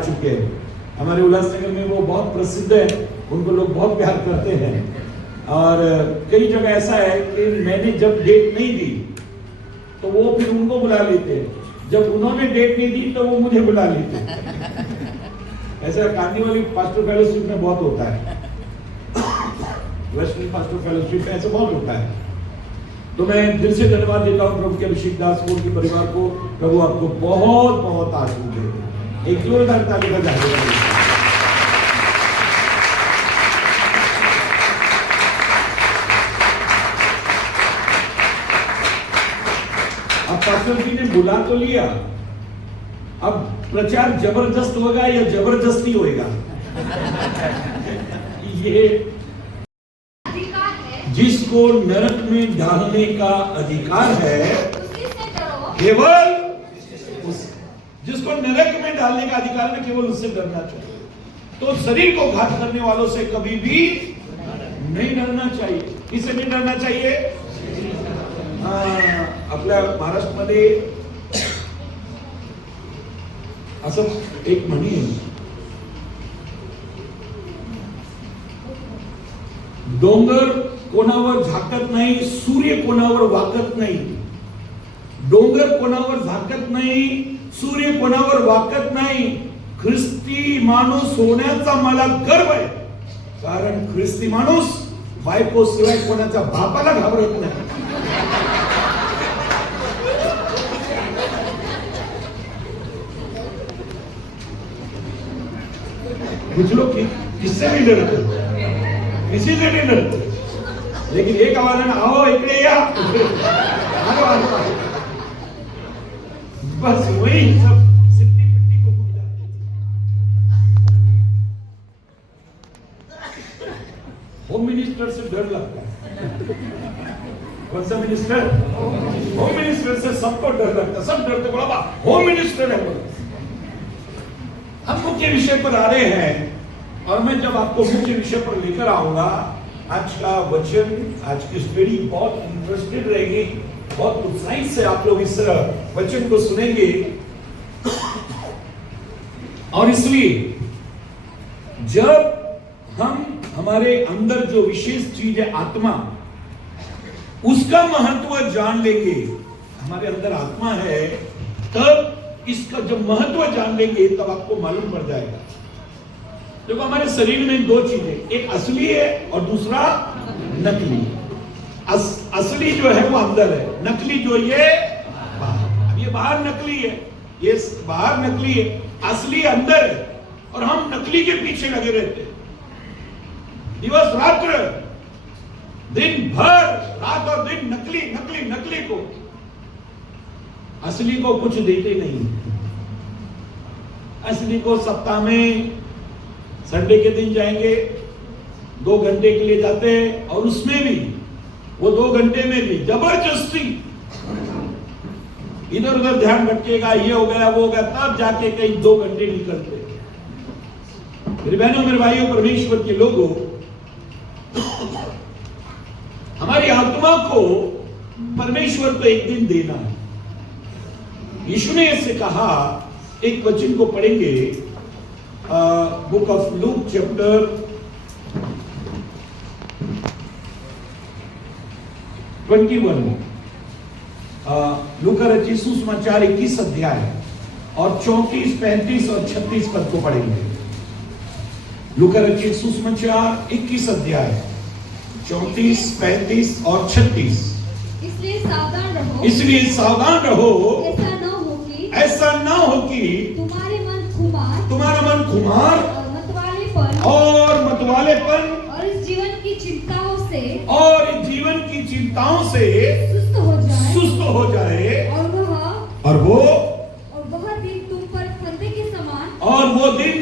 चुके हैं। हमारे उल्लासनगर में वो बहुत प्रसिद्ध है, उनको लोग बहुत प्यार करते हैं। और कई जगह ऐसा है कि मैंने जब डेट नहीं दी तो वो फिर उनको बुला लेते हैं, जब उन्होंने डेट नहीं दी तो वो मुझे बुला लेते हैं। ऐसा कार्निवल पास्टर फेलोशिप में बहुत होता है, वेस्टर्न पास्टर फेलोशिप में ऐसा बहुत होता है। तो मैं दिल से धन्यवाद देता हूँ प्रभु के अभिषेक दास को, उनके परिवार को। प्रभु आपको बहुत बहुत आशीष दे। एक जोरदार ताली बजाइए। अब पास्टर जी ने बुला तो लिया, अब प्रचार जबरदस्त होगा या जबरदस्ती होगा? ये जिसको नरक में डालने का अधिकार है, केवल जिसको नरक में डालने का अधिकार है, केवल उससे डरना चाहिए। तो शरीर को घात करने वालों से कभी भी नहीं डरना चाहिए। किससे नहीं डरना चाहिए? आपल्या महाराष्ट्रामध्ये असं एक म्हणी आहे, डोंगर कोणावर झाकत नाही, सूर्य कोणावर वाकत नाही। डोंगर कोणावर झाकत नाही, सूर्य कोणावर वाकत नाही। ख्रिस्ती माणूस होण्याचा मला गर्व आहे, कारण ख्रिस्ती माणूस बायको शिवाय कोणाच्या बापाला घाबरत नाही। कुछ लोग किससे भी डरते, किसी से नहीं डरते, लेकिन एक आवाज है ना, आओ इकडे या, आओ आओ आओ, बस वही सब सिट्टी पिट्टी को कुछ जाते। होम मिनिस्टर से डर लगता है। कौन सा मिनिस्टर? होम मिनिस्टर से सबको डर लगता है, सब डरते, बोला होम मिनिस्टर है। हम मुख्य विषय पर आ रहे हैं, और मैं जब आपको मुख्य विषय पर लेकर आऊंगा, आज का वचन, आज की स्टडी बहुत इंटरेस्टेड रहेगी, बहुत उत्साहित से आप लोग इस वचन को सुनेंगे। और इसलिए जब हम हमारे अंदर जो विशेष चीज है आत्मा, उसका महत्व जान लेंगे, हमारे अंदर आत्मा है, तब इसका जब महत्व जान लेंगे तब आपको मालूम पड़ जाएगा। देखो हमारे शरीर में दो चीजें, एक असली है और दूसरा नकली। असली जो है वो अंदर है, नकली जो ये बाहर। अब ये बाहर नकली है, ये बाहर नकली है, असली अंदर है। और हम नकली के पीछे लगे रहते हैं, दिवस रात्र, दिन भर, रात और दिन नकली नकली नकली को, असली को कुछ देते नहीं। असली को सप्ताह में संडे के दिन जाएंगे, 2 घंटे के लिए जाते हैं, और उसमें भी वो 2 घंटे में भी जबरदस्ती इधर उधर ध्यान भटकेगा, ये हो गया वो हो गया, तब जाके कहीं 2 घंटे निकलते। मेरे बहनों मेरे भाइयों, परमेश्वर के लोगों, हमारी आत्मा को परमेश्वर को एक दिन देना है। यीशु ने ऐसे कहा, एक वचन को पढ़ेंगे, बुक ऑफ लूक चैप्टर 21, लूका रचित सुसमाचार 21 अध्याय और 34, 35 और 36 पद को पढ़ेंगे। लूका रचित सुसमाचार 21 अध्याय 34, 35 और 36। इसलिए सावधान रहो, इसलिए सावधान रहो, ऐसा न हो कि तुम्हारा मन खुमार और मतवालेपन और इस जीवन की चिंताओं से सुस्त हो जाए, और वह दिन तुम पर फंदे के समान, और वो दिन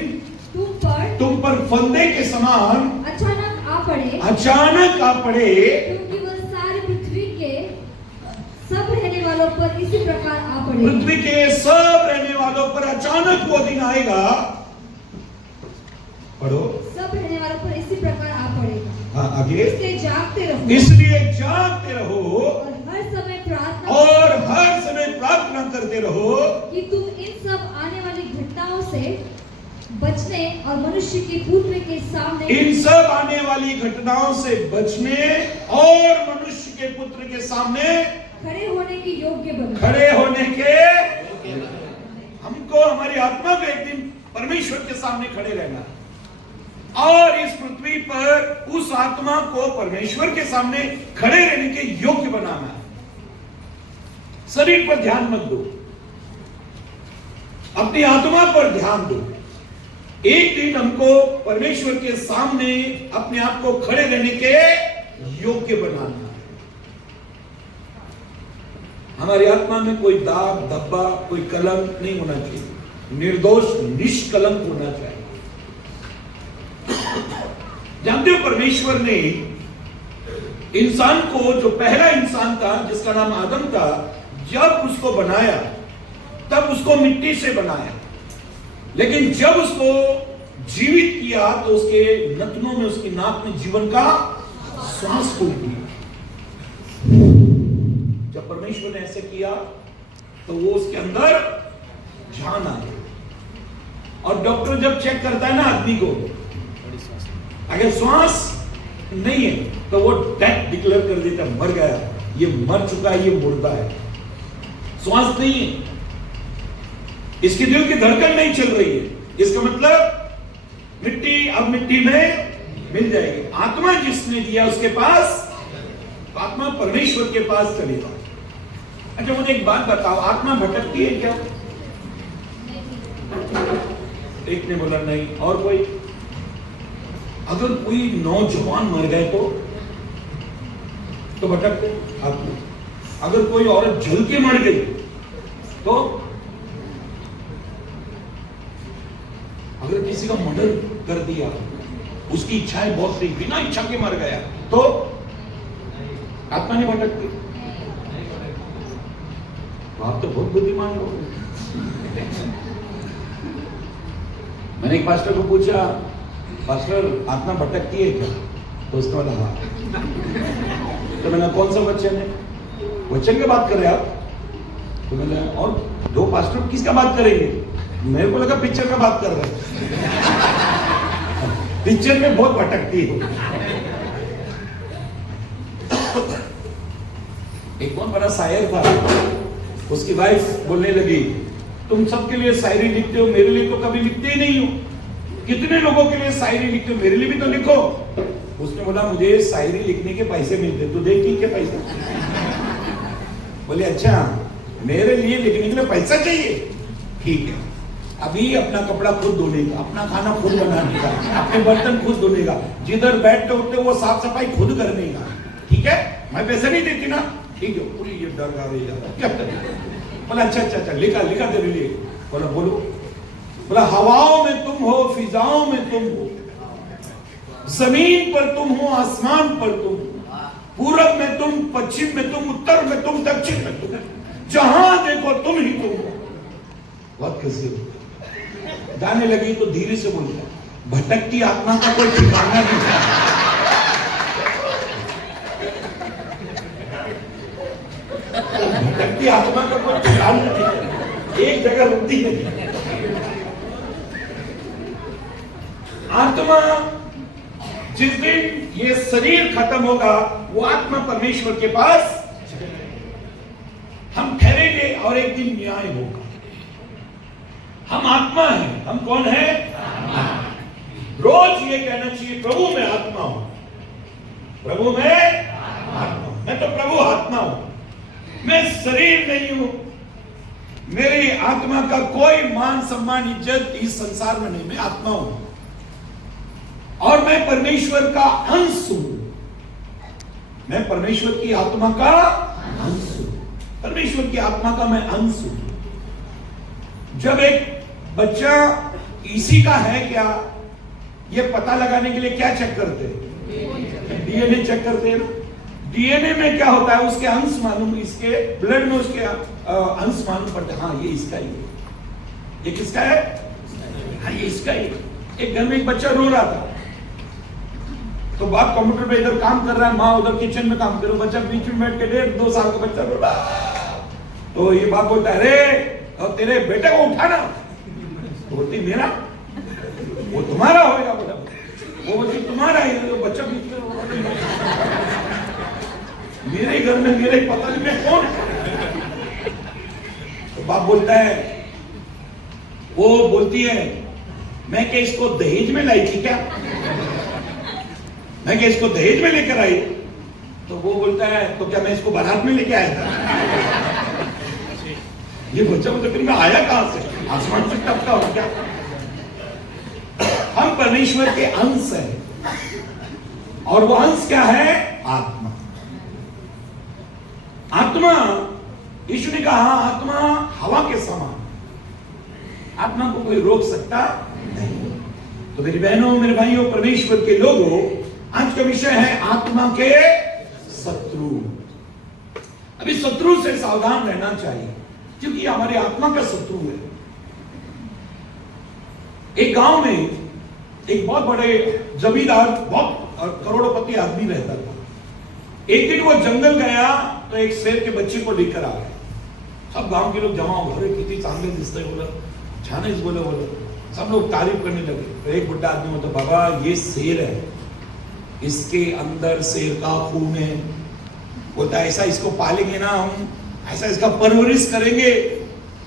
तुम पर फंदे के समान अचानक आ पड़े, क्योंकि वह सारी पृथ्वी के सब रहने वालों पर इसी प्रकार आ पड़े। पृथ्वी के सब रहने वालों पर अचानक वो दिन आएगा। पढ़ो, सब रहने वालों पर इसी प्रकार आ पड़ेगा। हाँ, आगे। इसलिए जागते रहो, और हर समय प्रार्थना करते रहो कि तुम इन सब आने वाली घटनाओं से बचने और मनुष्य के पुत्र के सामने इन सब आने वाली घटनाओं से बचने और मनुष्य के पुत्र के सामने खड़े होने के योग्य बनो। खड़े होने के हमको हमारी आत्मा को एक दिन परमेश्वर के सामने खड़े रहना है और इस पृथ्वी पर उस आत्मा को परमेश्वर के सामने खड़े रहने के योग्य बनाना है। शरीर पर ध्यान मत दो, अपनी आत्मा पर ध्यान दो। एक दिन हमको परमेश्वर के सामने अपने आप को खड़े रहने के योग्य बनाना है। हमारी आत्मा में कोई दाग धब्बा कोई कलंक नहीं होना चाहिए, निर्दोष निष्कलंक होना चाहिए। जानते हो परमेश्वर ने इंसान को, जो पहला इंसान था जिसका नाम आदम था, जब उसको बनाया तब उसको मिट्टी से बनाया, लेकिन जब उसको जीवित किया तो उसके नथनों में, उसकी नाक में जीवन का श्वास फूंक दिया। जब परमेश्वर ने ऐसे किया तो वो उसके अंदर जान आ गई। और डॉक्टर जब चेक करता है ना आदमी को, अगर श्वास नहीं है तो वो डेथ डिक्लेयर कर देता, मर गया, ये मर चुका है, ये मुर्दा है। श्वास नहीं है, इसके दिल की धड़कन नहीं चल रही है, इसका मतलब मिट्टी अब मिट्टी में मिल जाएगी। आत्मा जिसने दिया उसके पास, आत्मा परमेश्वर के पास चलेगा। अच्छा मुझे एक बात बताओ, आत्मा भटकती है क्या? एक ने बोला नहीं। और कोई? अगर कोई नौजवान मर गए तो भटकते आत्मा। अगर कोई औरत जल के मर गई तो, अगर किसी का मर्डर कर दिया, उसकी इच्छाएं बहुत थी, बिना इच्छा के मर गया, तो आत्मा नहीं भटकती। तो आप तो बहुत बुद्धिमान हो। मैंने एक पास्टर को पूछा, पास्टर आत्मा भटकती है क्या? तो उसने बोला हाँ। तो मैंने कौन सा वचन है? वचन की बात कर रहे आप? तो मैंने और दो पास्टर किसका बात करेंगे? मेरे को लगा पिक्चर का बात कर रहे हैं। पिक्चर में बहुत भटकती है। एक बहुत बड़ा शायर था, उसकी वाइफ बोलने लगी, तुम सबके लिए शायरी लिखते हो, मेरे लिए तो कभी लिखते ही नहीं हो। कितने लोगों के लिए शायरी लिखते हो, मेरे लिए भी तो लिखो। उसने बोला मुझे शायरी लिखने के पैसे मिलते, तो देख ठीक है पैसे। बोले अच्छा मेरे लिए लिखने के लिए पैसा चाहिए, ठीक है। अभी अपना कपड़ा खुद धोने का, अपना खाना खुद बनाने का, अपने बर्तन खुद धोने का, जिधर बैठते उठते वो साफ सफाई खुद करने का, ठीक है। मैं पैसे नहीं देती ना, ठीक है। पूरी ये डर गा रही है, क्या करें? बोला अच्छा अच्छा अच्छा, लिखा लिखा तेरे लिए। बोला बोलो। बोला हवाओं में तुम हो, फिजाओं में तुम हो, जमीन पर तुम हो, आसमान पर तुम हो, पूरब में तुम, पश्चिम में तुम, उत्तर में तुम, दक्षिण में तुम, जहां देखो तुम ही तुम हो। बहुत खुशी हो। जाने लगी तो धीरे से बोल रहा, भटकती आत्मा का कोई ठिकाना नहीं है। भटकती आत्मा का कोई ठिकाना नहीं है, एक जगह रुकती नहीं। आत्मा जिस दिन ये शरीर खत्म होगा, वो आत्मा परमेश्वर के पास हम ठहरेंगे और एक दिन न्याय होगा। हम आत्मा हैं। हम कौन है? रोज ये कहना चाहिए, प्रभु मैं आत्मा हूं, प्रभु मैं आत्मा हूं। मैं तो प्रभु आत्मा हूं, मैं शरीर नहीं हूं। मेरी आत्मा का कोई मान सम्मान इज्जत इस संसार में नहीं, मैं आत्मा हूं और मैं परमेश्वर का अंश हूं। मैं परमेश्वर की आत्मा का अंश हूं, परमेश्वर की आत्मा का मैं अंश हूं। जब एक बच्चा इसी का है क्या, ये पता लगाने के लिए क्या चेक करते हैं? डीएनए चेक करते हैं। डीएनए में क्या होता है, उसके अंश मालूम, इसके ब्लड में उसके अंश मालूम पड़ते हैं। हाँ ये इसका ही है, ये किसका है? हाँ ये इसका ही। एक घर में एक बच्चा रो रहा था, तो बाप कंप्यूटर पे इधर काम कर रहा है, माँ उधर किचन में काम कर रहा है। बच्चा बीच में बैठ के 1.5-2 साल का बच्चा रो रहा। तो ये बाप बोलता है, अरे और तेरे बेटे को उठाना। बोलती मेरा वो तुम्हारा होगा बोला, वो बच्चा तुम्हारा ही है, बच्चा मेरे घर में मेरे पता नहीं मैं कौन। तो बाप बोलता है, वो बोलती है मैं क्या इसको दहेज में लाई थी क्या, मैं क्या इसको दहेज में लेकर आई। तो वो बोलता है तो क्या मैं इसको बारात में लेके आया था। ये बच्चा बोलता फिर मैं आया कहां से, आसमान से टपका हो क्या। हम परमेश्वर के अंश हैं और वो अंश क्या है, आत्मा। आत्मा, यीशु ने कहा आत्मा हवा के समान, आत्मा को कोई रोक सकता नहीं। तो मेरी बहनों मेरे भाइयों परमेश्वर के लोगों, आज का विषय है आत्मा के शत्रु। अभी शत्रु से सावधान रहना चाहिए क्योंकि हमारी आत्मा का शत्रु है। एक गांव में एक बहुत बड़े जमींदार, बहुत करोड़पति आदमी रहता था। एक दिन वो जंगल गया तो एक शेर के बच्चे को लेकर आ गया। सब गांव के लोग जमा हो गए, कितनी चांदे दिखते बोला, छाने बोले बोले, सब लोग तारीफ करने लगे। तो एक बुढ़ा आदमी बोलता, बाबा ये शेर है, इसके अंदर शेर का खून है। बोलता ऐसा इसको पालेंगे ना हम, ऐसा इसका परवरिश करेंगे,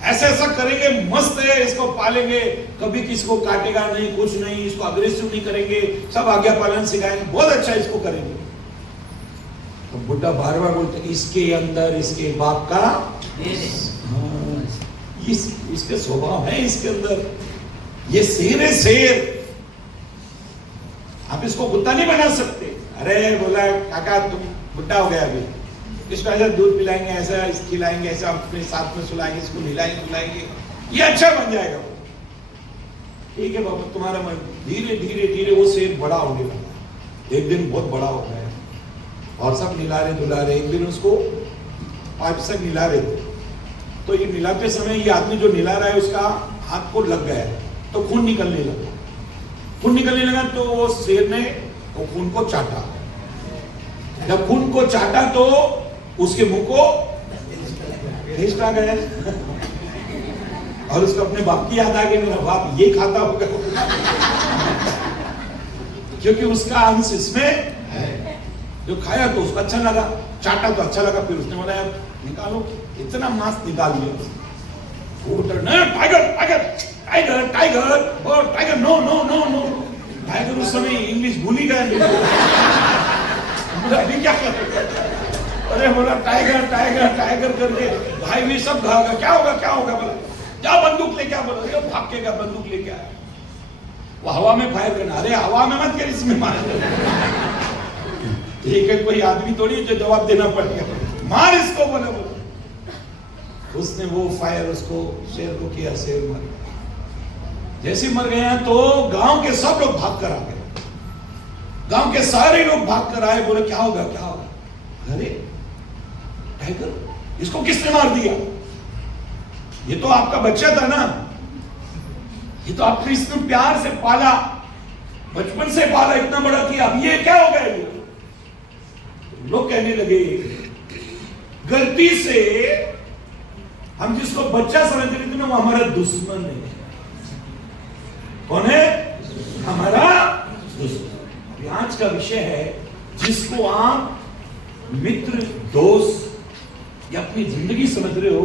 ऐसा ऐसा करेंगे, मस्त है, इसको पालेंगे, कभी किसको काटेगा नहीं, कुछ नहीं, इसको अग्रेसिव नहीं करेंगे, सब आज्ञा पालन सिखाएंगे, बहुत अच्छा इसको करेंगे। तो बुढ़ा बार बार बोलते इसके अंदर इसके बाप का इसके स्वभाव है, इसके अंदर ये शेर है, शेर, आप इसको कुत्ता नहीं बना सकते। अरे बोला काका तुम बुढ़ा हो गया अभी, इसको ऐसा दूध पिलाएंगे, ऐसा खिलाएंगे, ऐसा अपने साथ में सुलाएंगे, इसको हिलाएंगे बुलाएंगे, ये अच्छा बन जाएगा। ठीक है बाबा तुम्हारा मन। धीरे धीरे धीरे वो शेर बड़ा होने लगा। एक दिन बहुत बड़ा हो गया और सब निलारे दुलारे, एक दिन उसको पाइप से निला रहे थे। तो ये निलाते समय ये आदमी जो निला रहा है उसका हाथ को लग गया तो खून निकलने लगा। खून निकलने लगा तो वो शेर ने वो खून को चाटा। जब खून को चाटा तो उसके मुंह को टेस्ट आ गया और उसको अपने बाप की याद आ गई, मेरा बाप ये खाता होगा क्योंकि उसका अंश इसमें है। जो खाया तो उसको अच्छा लगा, चाटा तो अच्छा लगा, फिर उसने बोला यार निकालो, इतना मांस निकाल लिया। टाइगर टाइगर टाइगर टाइगर और tiger, no no no no. Tiger उस समय इंग्लिश भूल ही गया, अभी क्या कर। अरे बोला टाइगर टाइगर टाइगर करके भाई भी सब भागा, क्या होगा क्या होगा, बोला जा बंदूक लेके आ, बोला भाग के बंदूक लेके आया। वो हवा में फायर करना, अरे हवा में मत कर, इसमें मार। ठीक है कोई आदमी थोड़ी जो जवाब देना पड़ेगा, मार इसको, बोला बोला। उसने वो फायर उसको शेर को किया, शेर मर गया। जैसे मर गया तो गांव के सब लोग भाग कर आ गए, गांव के सारे लोग भाग कर आए, बोले क्या होगा क्या होगा। अरे टाइगर, इसको किसने मार दिया, ये तो आपका बच्चा था ना, ये तो आपने इसमें प्यार से पाला, बचपन से पाला, इतना बड़ा किया, अब ये क्या हो गया। लोग कहने लगे गलती से हम जिसको बच्चा समझ रहे थे ना वो हमारा दुश्मन है। कौन है, हमारा दुश्मन। आज का विषय है जिसको आप मित्र दोस्त या अपनी जिंदगी समझ रहे हो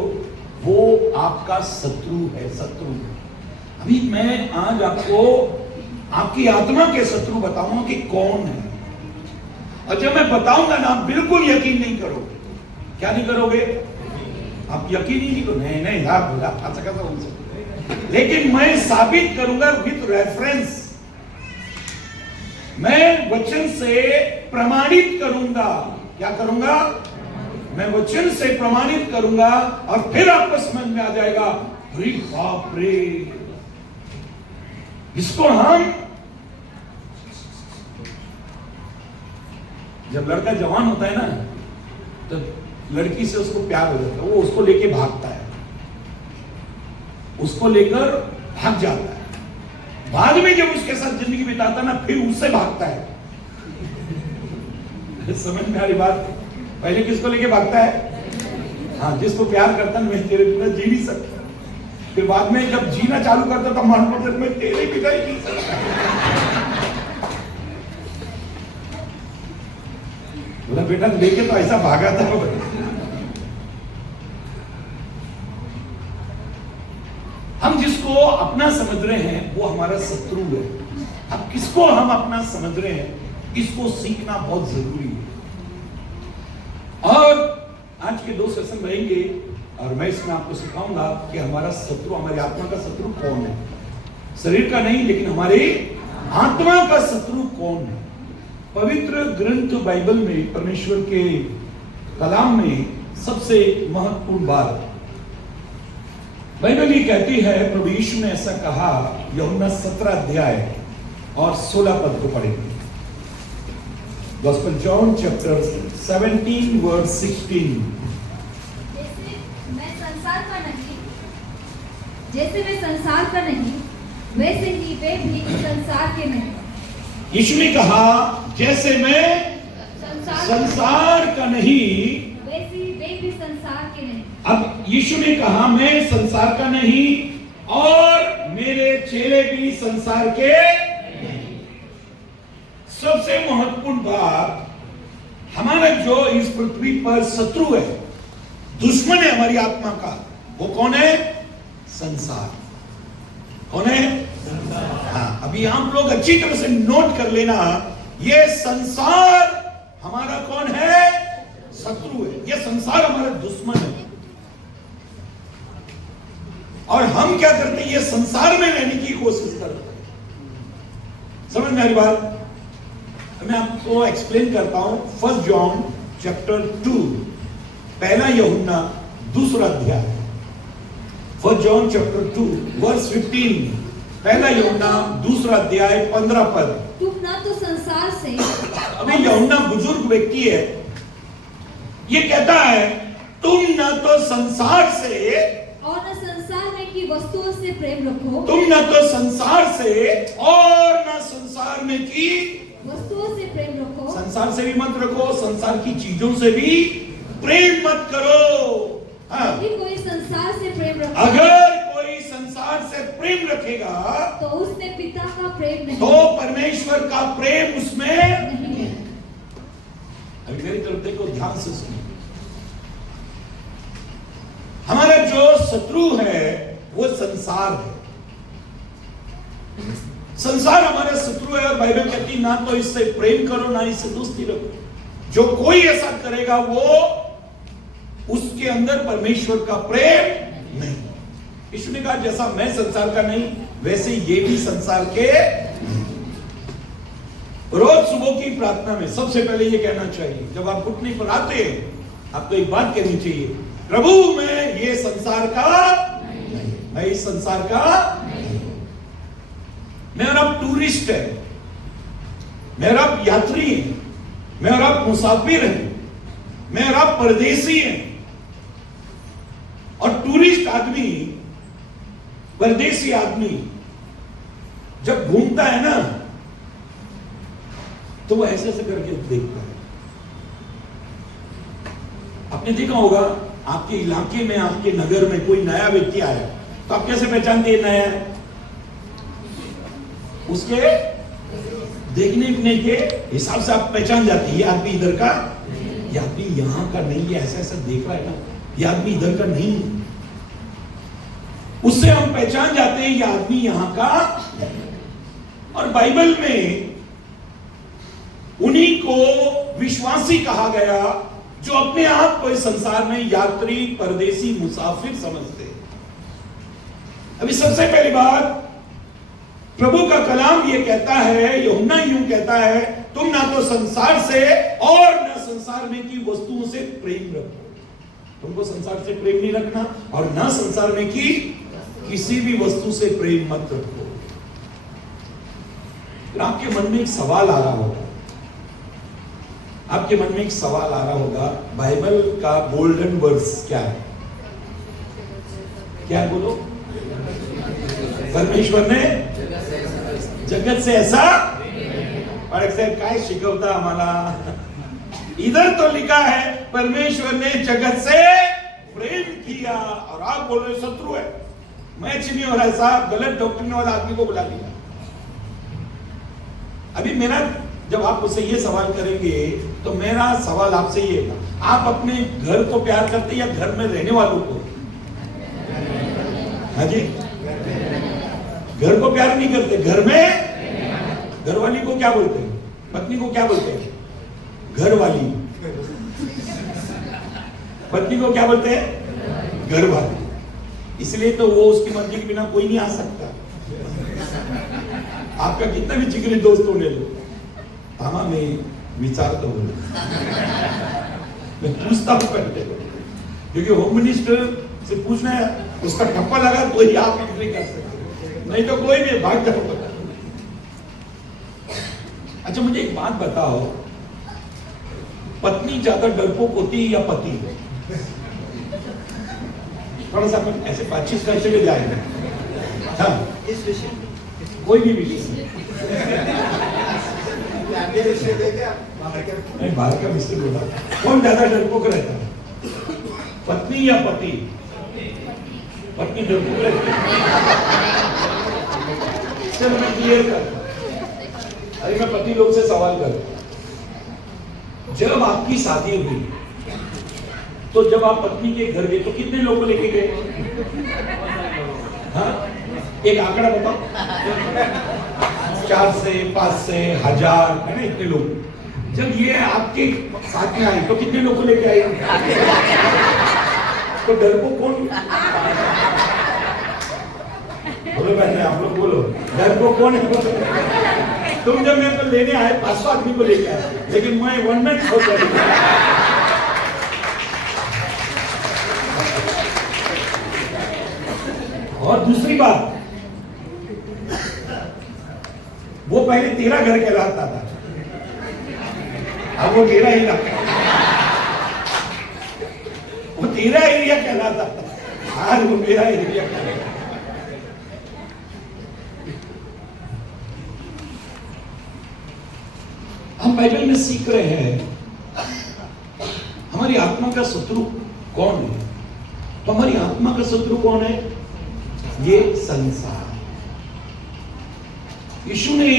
वो आपका शत्रु है, शत्रु। अभी मैं आज आपको आपकी आत्मा के शत्रु बताऊंगा कि कौन है, और जब मैं बताऊंगा ना आप बिल्कुल यकीन नहीं करोगे। क्या नहीं करोगे, आप यकीन ही नहीं करोगे, नहीं नहीं आप बोला अच्छा कैसा हो सकता, लेकिन मैं साबित करूंगा विद रेफरेंस, मैं वचन से प्रमाणित करूंगा। क्या करूंगा, मैं वचन से प्रमाणित करूंगा और फिर आपको समझ में आ जाएगा, अरे बाप रे, इसको हम, जब लड़का जवान होता है ना तो लड़की से उसको प्यार हो जाता है, वो उसको लेके भागता है, उसको लेकर भाग जाता है। बाद में जब उसके साथ जिंदगी बिताता ना फिर उससे भागता है। समझ में आ रही बात, पहले किसको लेके भागता है, हाँ जिसको प्यार करता है, मैं तेरे बिना जी नहीं सकता, फिर बाद में जब जीना चालू करता तो मन पड़ता मैं तेरे पिताई की बोला बेटा लेके तो ऐसा भागा था। हम जिसको अपना समझ रहे हैं वो हमारा शत्रु है। अब किसको हम अपना समझ रहे हैं इसको सीखना बहुत जरूरी है। और आज के 2 सेशन रहेंगे और मैं इसमें आपको सिखाऊंगा कि हमारा शत्रु, हमारी आत्मा का शत्रु कौन है। शरीर का नहीं लेकिन हमारी आत्मा का शत्रु कौन है। पवित्र ग्रंथ बाइबल में परमेश्वर के कलाम में सबसे महत्वपूर्ण बात बाइबल ये कहती है, प्रभु यीशु ने ऐसा कहा। यूहन्ना 17 अध्याय और 16 पद को पढ़ेंगे। Gospel John chapter 17 verse 16। जैसे मैं संसार का नहीं वैसे ही वे भी संसार के नहीं। यीशु ने कहा जैसे मैं संसार का नहीं वैसे ही वे भी संसार के नहीं। अब यीशु ने कहा मैं संसार का नहीं और मेरे चेले भी संसार के नहीं। सबसे महत्वपूर्ण बात, हमारा जो इस पृथ्वी पर शत्रु है, दुश्मन है हमारी आत्मा का, वो कौन है? संसार। कौन है? हाँ, अभी आप लोग अच्छी तरह से नोट कर लेना, ये संसार हमारा कौन है? शत्रु है। ये संसार हमारा दुश्मन है। और हम क्या करते हैं? ये संसार में रहने की कोशिश करते हैं। समझ में आ रही बात? मैं आपको एक्सप्लेन करता हूं। 1 जॉन चैप्टर 2 पहला यूहन्ना 2 अध्याय। 1 जॉन चैप्टर 2 वर्स 15। पहला यूहन्ना 2 अध्याय 15 पद। तुम ना तो संसार से, अभी यूहन्ना बुजुर्ग व्यक्ति है, ये कहता है तुम ना तो संसार से और न संसार में की वस्तुओं से प्रेम रखो। तुम न तो संसार से और न संसार में की वस्तुओं से प्रेम रखो। संसार से भी मत रखो, संसार की चीजों से भी प्रेम मत करो। हाँ। यदि कोई संसार से प्रेम रखे, अगर कोई संसार से प्रेम रखेगा तो उसमें पिता का प्रेम नहीं, तो परमेश्वर का प्रेम उसमें नहीं है। अभी मेरी तरफ देखो, ध्यान से सुनो। हमारा जो शत्रु है वो संसार है। संसार हमारा शत्रु है और बाइबल कहती ना तो इससे प्रेम करो ना इससे दोस्ती रखो। जो कोई ऐसा करेगा वो उसके अंदर परमेश्वर का प्रेम नहीं। यीशु ने कहा जैसा मैं संसार का नहीं वैसे ये भी संसार के नहीं। रोज सुबह की प्रार्थना में सबसे पहले ये कहना चाहिए, जब आप घुटने पर आते हैं आपको एक बात कहनी चाहिए, प्रभु मैं ये संसार का नहीं, मैं इस संसार का नहीं। मेरा टूरिस्ट है, मेरा यात्री है, मेरा मुसाफिर है, मेरा परदेसी है। और टूरिस्ट आदमी, परदेसी आदमी जब घूमता है ना तो वो ऐसे ऐसे करके देखता है। आपने देखा होगा आपके इलाके में, आपके नगर में कोई नया व्यक्ति आया तो आप कैसे पहचानते हैं नया है? उसके देखने के हिसाब से आप पहचान जाते हैं ये आदमी इधर का, ये आदमी यहां का नहीं, ये ऐसा ऐसा देख रहा है ना, ये आदमी इधर का नहीं। उससे हम पहचान जाते हैं ये आदमी यहां का। और बाइबल में उन्हीं को विश्वासी कहा गया जो अपने आप को इस संसार में यात्री, परदेसी, मुसाफिर समझते हैं। अभी सबसे पहली बात, प्रभु का कलाम ये कहता है, यूहन्ना यूं कहता है, तुम ना तो संसार से और ना संसार में की वस्तुओं से प्रेम रखो। तुमको संसार से प्रेम नहीं रखना और ना संसार में की किसी भी वस्तु से प्रेम मत रखो। आपके मन में एक सवाल आ रहा होगा, आपके मन में एक सवाल आ रहा होगा, बाइबल का गोल्डन वर्स क्या है? क्या बोलो? परमेश्वर ने जगत से ऐसा और काय शिकवता आम्हाला। इधर तो लिखा है परमेश्वर ने जगत से प्रेम किया और आप बोल रहे शत्रु है। मैच नहीं हो रहा है साहब, गलत डॉक्टर वाला आदमी को बुला दिया। अभी मेरा जब आप मुझसे ये सवाल करेंगे तो मेरा सवाल आपसे ये है, आप अपने घर को प्यार करते या घर में रहने वालों को? हाँ जी, घर को प्यार नहीं करते, घर में घरवाली को क्या बोलते हैं? पत्नी को क्या बोलते हैं? घरवाली। पत्नी को क्या बोलते हैं? घरवाली। इसलिए तो वो उसकी मर्जी के बिना कोई नहीं आ सकता। आपका कितना भी जिगरी दोस्त होने लो, तामा में विचार तो बोलो, मैं पूछता हूं पहले, क्योंकि होम मिनिस्टर से पूछना है, उसका ठप्पा लगा तो ही आप एंट्री कर सकते, नहीं तो कोई भी भाग जाओ। अच्छा मुझे एक बात बताओ, पत्नी ज्यादा डरपोक होती है या पति? थोड़ा सा ऐसे बातचीत करते हुए जाएंगे। हाँ, इस विषय कोई भी विषय नहीं, बाहर का विषय बोला, कौन ज्यादा डरपोक रहता है, पत्नी या पति? पत्नी डरपोक रहती है। चलो मैं क्लियर करता हूं। अरे मैं पति लोग से सवाल करता हूं, जब आपकी शादी हुई तो जब आप पत्नी के घर गए तो कितने लोग को लेके गए? हाँ, एक आंकड़ा बताओ। 4 से 5 से 1000 है ना, इतने लोग। जब ये आपके साथ में आए तो कितने लोग को लेके आए? तो डर को कौन? बोलो बहने, आप लोग बोलो, डर को कौन है? तुम जब मेरे को लेने आए 500 आदमी को लेके आए, लेकिन मैं 1 मिनट हो गया। और दूसरी बात, वो पहले तेरा घर कहलाता था, अब वो मेरा ही ना, वो तेरा एरिया कहलाता था, आज वो मेरा एरिया कहलाता। हम बाइबल में सीख रहे हैं हमारी आत्मा का शत्रु कौन है। तो हमारी आत्मा का शत्रु कौन है? ये संसार। यीशु ने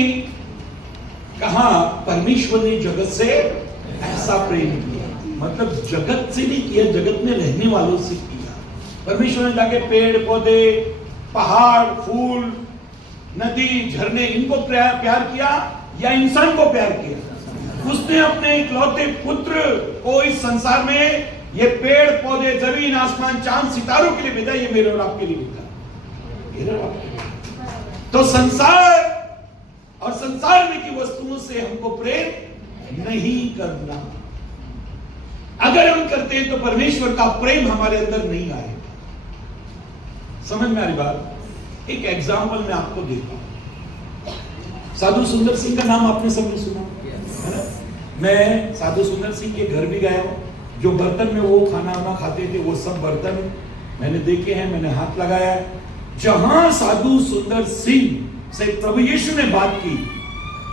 कहा परमेश्वर ने जगत से ऐसा प्रेम किया, मतलब जगत से नहीं किया, जगत में रहने वालों से किया। परमेश्वर ने जाके पेड़ पौधे, पहाड़, फूल, नदी, झरने, इनको प्यार किया या इंसान को प्यार किया? उसने अपने इकलौते पुत्र को इस संसार में ये पेड़ पौधे, जमीन, आसमान, चांद, सितारों के लिए भेजा, ये मेरे और आपके लिए भेजा। तो संसार और संसार में की वस्तुओं से हमको प्रेम नहीं करना। अगर हम करते हैं तो परमेश्वर का प्रेम हमारे अंदर नहीं आएगा। समझ में आ रही बात? एक एग्जाम्पल मैं आपको देता हूं। साधु सुंदर सिंह का नाम आपने सबने सुना है ना? मैं साधु सुंदर सिंह के घर भी गया हूं। जो बर्तन में वो खाना वाना खाते थे वो सब बर्तन मैंने देखे हैं, मैंने हाथ लगाया है। जहां साधु सुंदर सिंह से प्रभु यीशु ने बात की,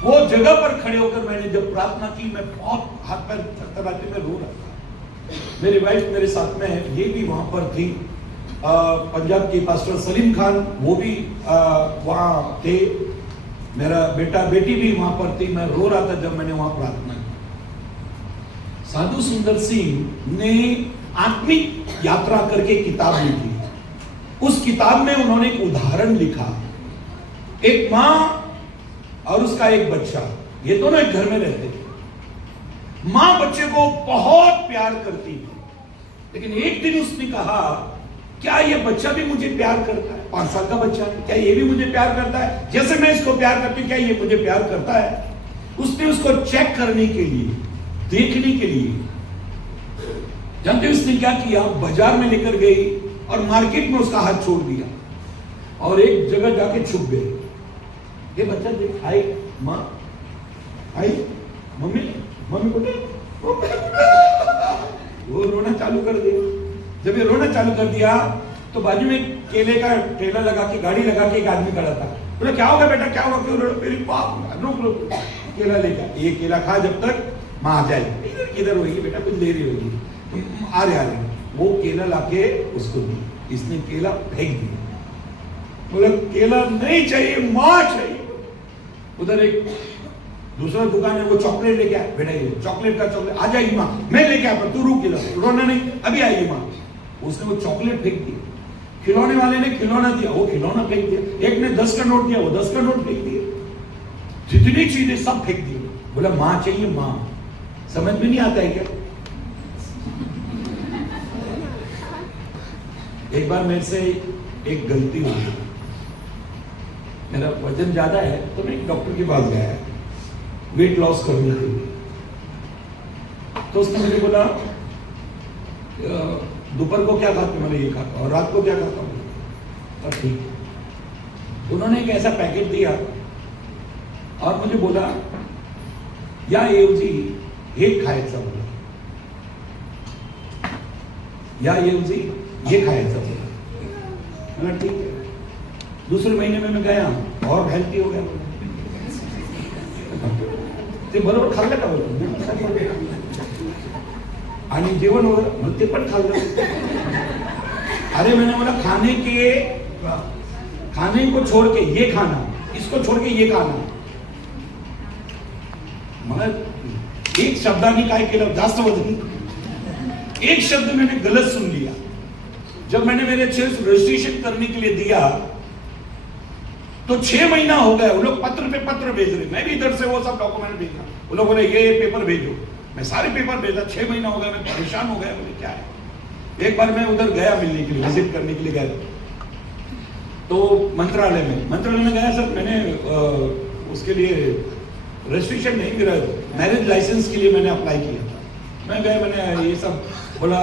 वो जगह पर खड़े होकर मैंने जब प्रार्थना की, मैं बहुत हाथ पैर थरथराते में रो रहा था। मेरी वाइफ मेरे साथ में है, ये भी वहां पर थी। पंजाब के पास्टर सलीम खान वो भी वहां थे। मेरा बेटा बेटी भी वहां पर थी। मैं रो रहा था जब मैंने वहां प्रार्थना की। साधु सुंदर सिंह ने आत्मिक यात्रा करके किताब लिखी। उस किताब में उन्होंने एक उदाहरण लिखा, एक मां और उसका एक बच्चा, ये दोनों एक घर में रहते थे। मां बच्चे को बहुत प्यार करती थी, लेकिन एक दिन उसने कहा, क्या ये बच्चा भी मुझे प्यार करता है? 5 साल का बच्चा, क्या ये भी मुझे प्यार करता है जैसे मैं इसको प्यार करती हूं? क्या ये मुझे प्यार करता है? उसने उसको चेक करने के लिए, देखने के लिए, जानते उसने क्या किया? बाजार में लेकर गई और मार्केट में उसका हाथ छोड़ दिया और एक जगह जाके छुप गए। ये बच्चा देख, आई माँ, आई मम्मी, मम्मी बोले, वो रोना चालू कर दिया। जब ये रोना चालू कर दिया तो बाजू में केले का ठेला लगा के, गाड़ी लगा के एक आदमी खड़ा था। बोला क्या होगा बेटा, क्या होगा, क्यों रो? मेरी बाप, रुक, केला लेकर, ये केला खा जब तक माँ आ जाएगी। इधर होगी बेटा, कुछ दे रही होगी। आ रहे वो केला लाके उसको दी। इसने केला फेंक दिया। बोला केला नहीं चाहिए, माँ चाहिए। उधर एक दूसरा दुकान है, वो चॉकलेट लेके आया, बेटा ये चॉकलेट का चॉकलेट आ जाएगी माँ, मैं लेके आता, तू रुक इधर, रोना नहीं, अभी आएगी माँ। उसने वो चॉकलेट फेंक दिया, खिलौने वाले ने खिलौना दिया, वो खिलौना फेंक दिया, एक ने 10 का नोट दिया, वो 10 का नोट फेंक दिया, जितनी चीजें सब फेंक दी। बोला माँ चाहिए माँ। समझ में नहीं आता है क्या? एक बार मेरे से एक गलती हुई, मेरा वजन ज्यादा है तो मैं एक डॉक्टर के पास गया, वेट लॉस करने के लिए। तो उसने मुझे बोला दोपहर को क्या खाता, मैंने ये खाता, और रात को क्या खाता हूँ, और ठीक। उन्होंने एक ऐसा पैकेट दिया और मुझे बोला याऐवजी हे खायचा, बोला याऐवजी ये खायचा, बोला। मैंने ठीक है। दूसरे महीने में मैं गया और हेल्थी हो गया, ते बरोबर खाल्लं का, बोला आणि जेवण वगैरे ते पण खाल्लं। अरे मैंने बोला खाने को छोड़ के ये खाना, इसको छोड़ के ये खाना। मगर एक शब्दाने काय केलं, जास्त वजन, एक शब्द मैंने गलत सुन लिया। जब मैंने मेरे चेस्ट रजिस्ट्रेशन करने के लिए दिया तो 6 महीना हो गया, वो लोग पत्र पे पत्र भेज रहे, मैं भी इधर से वो सब डॉक्यूमेंट भेजा, वो लोग बोले ये पेपर भेजो, मैं सारे पेपर भेजा। 6 महीना हो गया, मैं परेशान हो गया, बोले क्या है। एक बार मैं उधर गया मिलने के लिए, विजिट करने के लिए गया, तो मंत्रालय में गया सर, मैंने उसके लिए रजिस्ट्रेशन नहीं, मेरा मैरिज लाइसेंस के लिए मैंने अप्लाई किया था। मैं गया, मैंने ये सब बोला,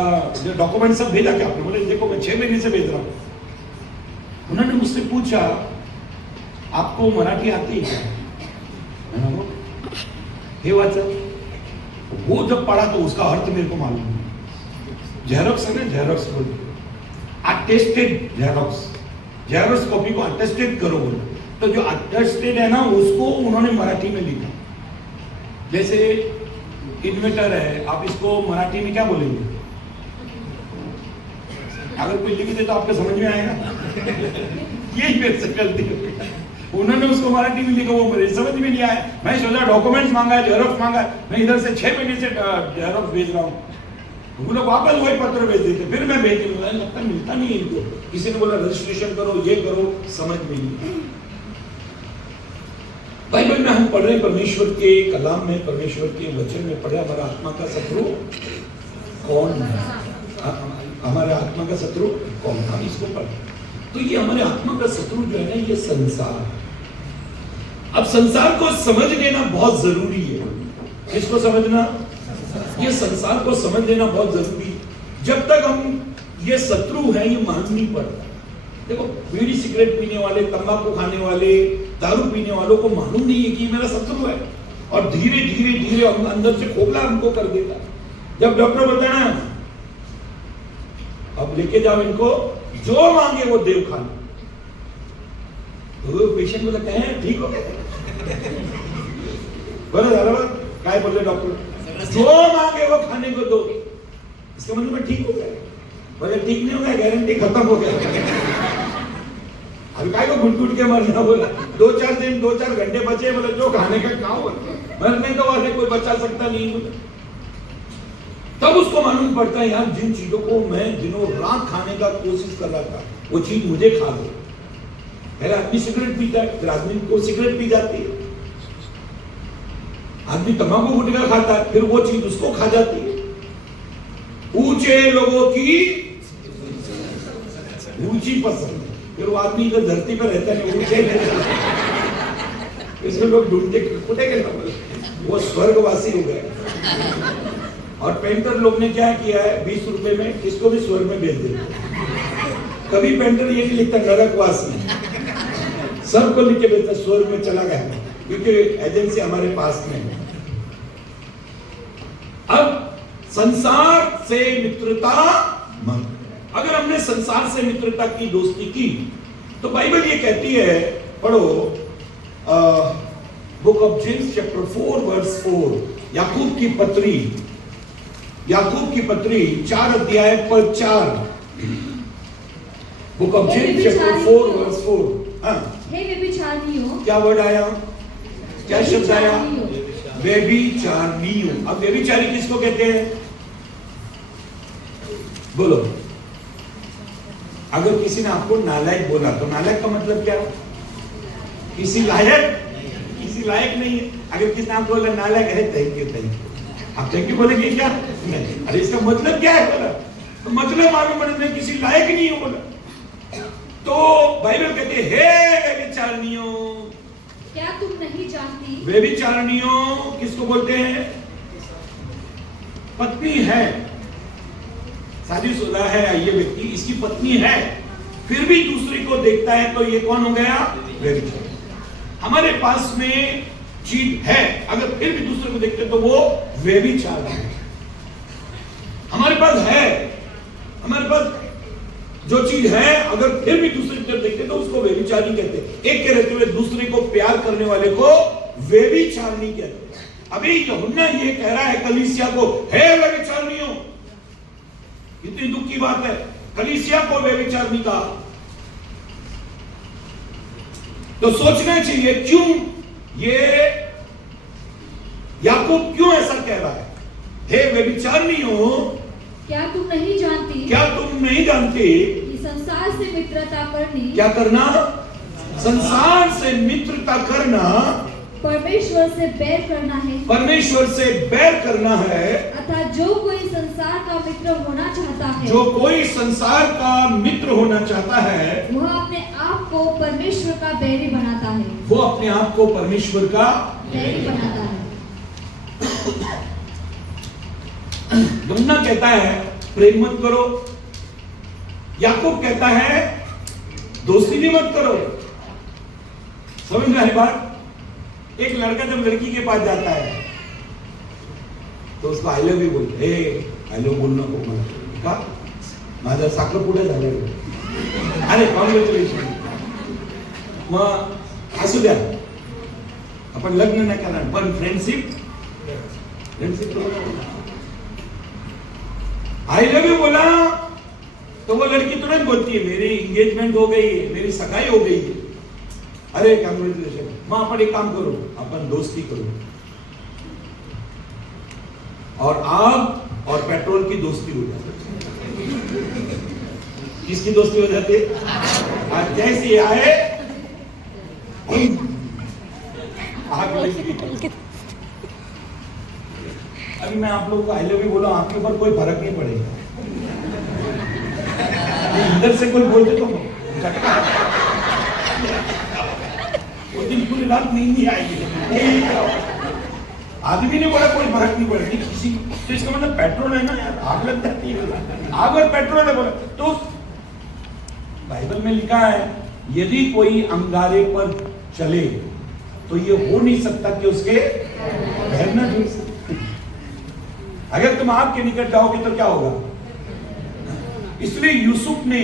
डॉक्यूमेंट सब भेजा क्या आपने, बोले देखो मैं 6 महीने से भेज रहा हूँ। उन्होंने मुझसे पूछा आपको मराठी आती है क्या, मैंने बोला हे वाचा। वो जब पढ़ा तो उसका अर्थ मेरे को मालूम है। जेरोक्स है ना, जेरोक्स बोलते, अटेस्टेड जेरोक्स, जेरोक्स कॉपी को अटेस्टेड करो बोलो, तो जो अटेस्टेड है ना उसको उन्होंने मराठी में लिखा। जैसे इन्वेटर है, आप इसको मराठी में क्या बोलेंगे, अगर कोई लिख दे तो आपको समझ में आएगा। यही मेरे से गलती है, उन्होंने उसको मराठी में लिखा, वो मेरे समझ में नहीं आया। मैं सोचा डॉक्यूमेंट्स मांगा है, जेरोक्स मांगा है, मैं इधर से 6 महीने से जेरोक्स भेज रहा हूँ, वो लोग वापस वही पत्र भेज देते, फिर मैं भेज दूंगा, लगता मिलता नहीं इनको। किसी ने बोला रजिस्ट्रेशन करो, ये करो, समझ में नहीं। बाइबल में हम पढ़ रहे परमेश्वर के कलाम में, परमेश्वर के वचन में पढ़े हमारा आत्मा का शत्रु कौन है, हमारे आत्मा का शत्रु कौन, हम इसको पढ़े। तो ये हमारे आत्मा का शत्रु जो है ना, ये संसार। अब संसार को समझ लेना बहुत जरूरी है। किसको समझना, ये संसार को समझ लेना बहुत जरूरी है। जब तक हम ये शत्रु है ये मालूम नहीं पड़ता। देखो बीड़ी सिगरेट पीने वाले, तंबाकू खाने वाले, दारू पीने वालों को मालूम नहीं है कि ये मेरा शत्रु है, और धीरे धीरे धीरे अंदर से खोखला हमको कर देता। जब डॉक्टर बोलता है ना अब लेके जाओ इनको, जो मांगे वो देव खा लो, तो पेशेंट को लगता है ठीक हो गया। बोले दादा काय बोले डॉक्टर, जो मांगे वो खाने को दो, इसका मतलब मैं ठीक हो गया। बोले ठीक नहीं हो गया, गारंटी खत्म हो गया। अभी काय को घुट के मरना, बोला 2-4 दिन 2-4 घंटे बचे, बोले जो खाने का खाओ, मरने तो वाले कोई बचा सकता नहीं। बोले तब उसको मालूम पड़ता है यार, जिन चीजों को मैं दिनों रात खाने का कोशिश कर रहा था वो चीज मुझे खा गई। पहले आदमी सिगरेट पीता है, फिर आदमी को सिगरेट पी जाती है, आदमी तंबाकू गुटखा खाता है, फिर वो चीज उसको खा जाती है। ऊंचे लोगों की ऊंची पसंद है, फिर वो आदमी इधर धरती पर रहता है, ऊंचे इसमें लोग ढूंढते कुटे गए, वो स्वर्गवासी हो गए। और पेंटर लोग ने क्या किया है, 20 रुपए में इसको भी स्वर्ग में भेज देते। कभी पेंटर ये नहीं लिखता नरकवास में, सबको लिख के भेजता स्वर्ग में चला गया, क्योंकि एजेंसी हमारे पास में है। अब संसार से मित्रता मत। अगर हमने संसार से मित्रता की, दोस्ती की, तो बाइबल ये कहती है, पढ़ो book of James chapter 4 verse 4, Yakub की पत्री 4 अध्याय पर 4, book of James chapter 4 verse 4। हाँ, हे व्यभिचारिणियों, क्या वर्ड आया, क्या शब्द आया, व्यभिचारिणियों। व्यभिचारिणियों। अब व्यभिचारी किसको कहते हैं, बोलो। अगर किसी ने आपको नालायक बोला तो नालायक का मतलब क्या, किसी लायक नहीं है। अगर किसी ने आपको बोला नालायक है, थैंक यू, आप थैंक यू बोलेंगे क्या, नहीं। अरे इसका मतलब क्या है बोला, तो मतलब मालूम पड़े किसी लायक नहीं हो बोला। तो बाइबल कहते हैं हे व्यभिचारिणियों, क्या तुम नहीं जानती, व्यभिचारिणियों किसको बोलते हैं, पत्नी है, शादीशुदा है ये व्यक्ति, इसकी पत्नी है, फिर भी दूसरे को देखता है, तो ये कौन हो गया, व्यभिचारी। हमारे पास में चीज है, अगर फिर भी दूसरे को देखते तो वो व्यभिचार है। हमारे पास है, हमारे पास जो चीज है, अगर फिर भी दूसरे की तरफ देखते तो उसको व्यभिचारी कहते हैं। एक के रहते हुए दूसरे को प्यार करने वाले को व्यभिचारिणी कहते हैं। अभी यूहन्ना ये कह रहा है कलीसिया को, हे व्यभिचारिणियों, इतनी दुख की बात है, कलीसिया को व्यभिचारिणी कहा। तो सोचना चाहिए क्यों ये याकूब क्यों ऐसा कह रहा है, हे व्यभिचारिणियों, क्या तुम नहीं जानती, क्या तुम नहीं जानती कि संसार से मित्रता करनी, क्या करना, संसार से मित्रता करना परमेश्वर से बैर करना है, परमेश्वर से बैर करना है। अतः जो कोई संसार का मित्र होना चाहता है, जो कोई संसार का मित्र होना चाहता है, वह अपने आप को परमेश्वर का बैरी बनाता है, वो अपने आप को परमेश्वर का बैरी बनाता है। यूहन्ना कहता है प्रेम मत करो, याकूब कहता है दोस्ती भी मत करो। समझ में आई बात। एक लड़का जब लड़की के पास जाता है तो उसको आई लव यू बोलते, हे आई लव बोलू नको मला का, माझा साखरपुडा झालेला, अरे कॉंग्रॅच्युलेशन, मग असू द्या, आपण लग्न नाही करणार पण फ्रेंडशिप आई लव यू बोला तो वो लड़की तुरंत बोलती है मेरी एंगेजमेंट हो गई है, मेरी सगाई हो गई है, अरे कॉन्ग्रेचुलेशन, मग आपण एक काम करू, आपण दोस्ती करू, और आग और पेट्रोल की दोस्ती हो जाती। किसकी दोस्ती हो जाती है, आज जैसे आए आग लगी। अभी मैं आप लोगों को आई लव यू बोला, आपके ऊपर कोई फर्क नहीं पड़ेगा, इधर से कोई बोलते तो झटका, वो दिन पूरी रात नींद नहीं आएगी। आदमी ने बोला कोई फर्क नहीं पड़ेगी किसी, तो इसका मतलब पेट्रोल है ना यार, आग लग जाती है, आग और पेट्रोल है बोला। तो बाइबल में लिखा है यदि कोई अंगारे पर चले तो ये हो नहीं सकता कि उसके घर न जुड़ सके। अगर तुम आग के निकट जाओगे तो क्या होगा। इसलिए यूसुफ ने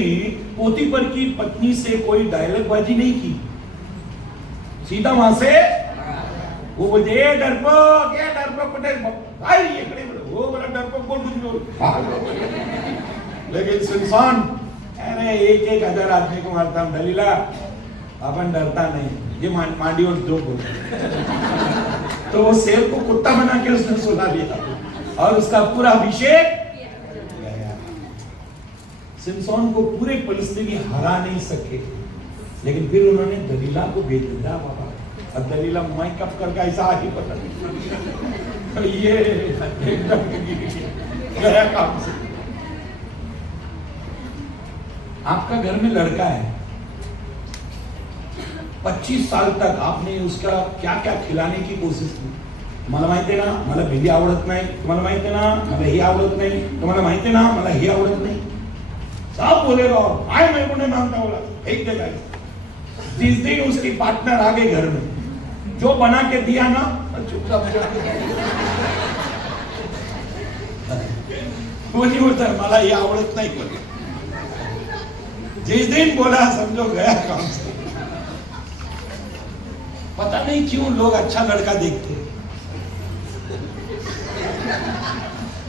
पोतीफर की पत्नी से कोई डायलॉग बाजी नहीं की, सीधा वहां से वो बोलते डरपोक कुठे भाई इकडे, वो बोला डरपोक बोल कुछ बोल, लेकिन सुनसान, अरे 1,000 आदमी को मारता हूं दलीला, अपन डरता नहीं, ये मांडी और जो बोल। तो वो शेर को कुत्ता बना के उसने सुला दिया और उसका पूरा अभिषेक। सिमसोन को पूरे फिलिस्तीनी हरा नहीं सके, लेकिन फिर उन्होंने दलीला को भेज दिया बाबा। अब दलीला मैं कब करके ऐसा आगे पता नहीं, तो ये एकदम गया काम से। आपका घर में लड़का है, 25 साल तक आपने उसका क्या क्या खिलाने की कोशिश की, तुम्हाला माहिती आहे ना मला भेंडी आवडत नाही, तुम्हाला माहिती आहे ना मला ही आवडत नाही, तुम्हाला माहिती आहे ना मला ही आवडत नहीं, सब बोलेगा आए मेरे को नहीं मांगता बोला एक देगा। जिस दिन उसकी पार्टनर आ गई घर में, जो बना के दिया ना चुपचाप वो नहीं बोलता मला ये आवडत नहीं बोले, जिस दिन बोला समझो गया काम से। पता नहीं क्यों लोग अच्छा लड़का देखते हैं,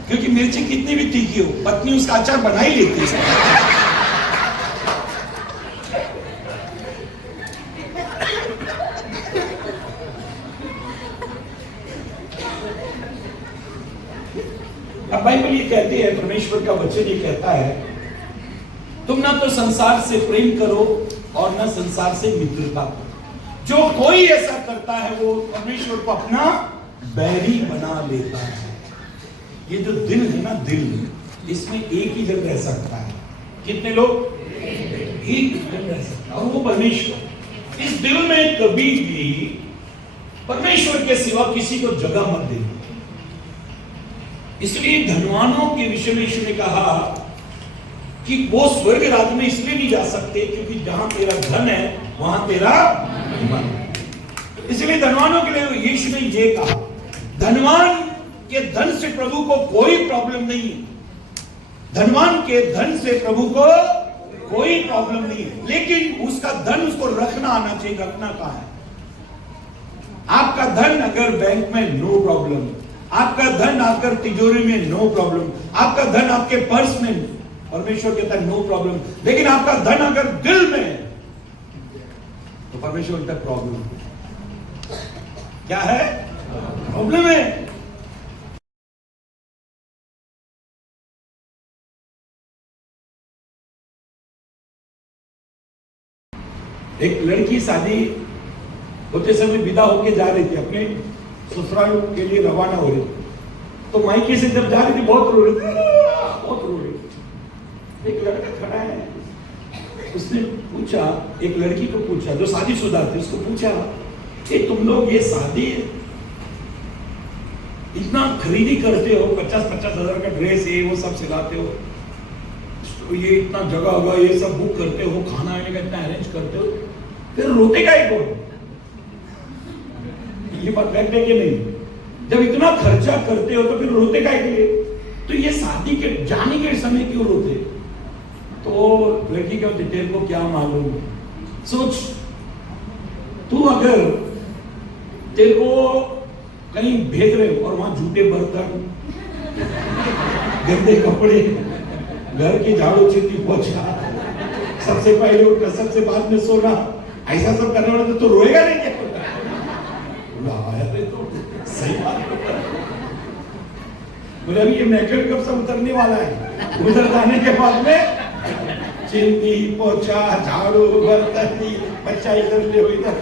क्योंकि मिर्ची कितनी भी तीखी हो पत्नी उसका अचार बना ही लेती है। कहते हैं, परमेश्वर का वचन ये कहता है, तुम ना तो संसार से प्रेम करो और ना संसार से मित्रता करो। जो कोई ऐसा करता है वो परमेश्वर को अपना बैरी बना लेता है। ये जो दिल है ना, दिल, इसमें एक ही जन रह सकता है। कितने लोग? एक जन रह सकता है, और वो परमेश्वर। इस दिल में कभी भी परमेश्वर के सिवा किसी को जगह मत देना। इसलिए धनवानों के विषय में यीशु ने कहा कि वो स्वर्ग राज्य में इसलिए नहीं जा सकते क्योंकि जहां तेरा धन है वहां तेरा मन। इसलिए धनवानों के लिए यीशु ने ये कहा, धनवान के धन से प्रभु को कोई प्रॉब्लम नहीं है। धनवान के धन से प्रभु को कोई प्रॉब्लम नहीं है, लेकिन उसका धन उसको रखना आना चाहिए। रखना कहाँ है? आपका धन अगर बैंक में, नो प्रॉब्लम। आपका धन अगर तिजोरी में, नो प्रॉब्लम। आपका धन आपके पर्स में, परमेश्वर कहता है नो प्रॉब्लम। लेकिन आपका धन अगर दिल में, तो परमेश्वर कहता है प्रॉब्लम। क्या है? प्रॉब्लम है। एक लड़की शादी होते समय विदा होके जा रही थी, अपने ससुराल के लिए रवाना हो रही थी। तो मायके से जब जा रही थी बहुत रो रही थी, बहुत रो रही थी। एक लड़का खड़ा है, उसने पूछा, एक लड़की को पूछा जो शादीशुदा थी, उसको पूछा कि तुम लोग ये शादी इतना खरीदी करते हो, 50-50 हजार का ड्रेस है वो सब सिलाते हो, ये इतना जगह होगा, ये सब बुक करते हो, खाना आने का इतना अरेंज करते हो, फिर रोते का ही कौन? ये बात फैक्ट है कि नहीं? जब इतना खर्चा करते हो तो फिर रोते का के लिए? तो ये शादी के जाने के समय क्यों रोते? तो लड़की कहती तेरे को क्या मालूम? सोच, तू अगर तेरे को कहीं भेज रहे हो और वहां झूठे बर्तन, गंदे कपड़े, घर की झाड़ू चिट्ठी पोछा, सबसे पहले उठना, सबसे बाद में सोना, ऐसा सब करने वाला तो रोएगा नहीं क्या? तो सही बात। बोले अभी ये मैकेट कब सब उतरने वाला है, उधर जाने के बाद में चिंती पोछा झाड़ू बर्तन, बच्चा इधर ले हो इधर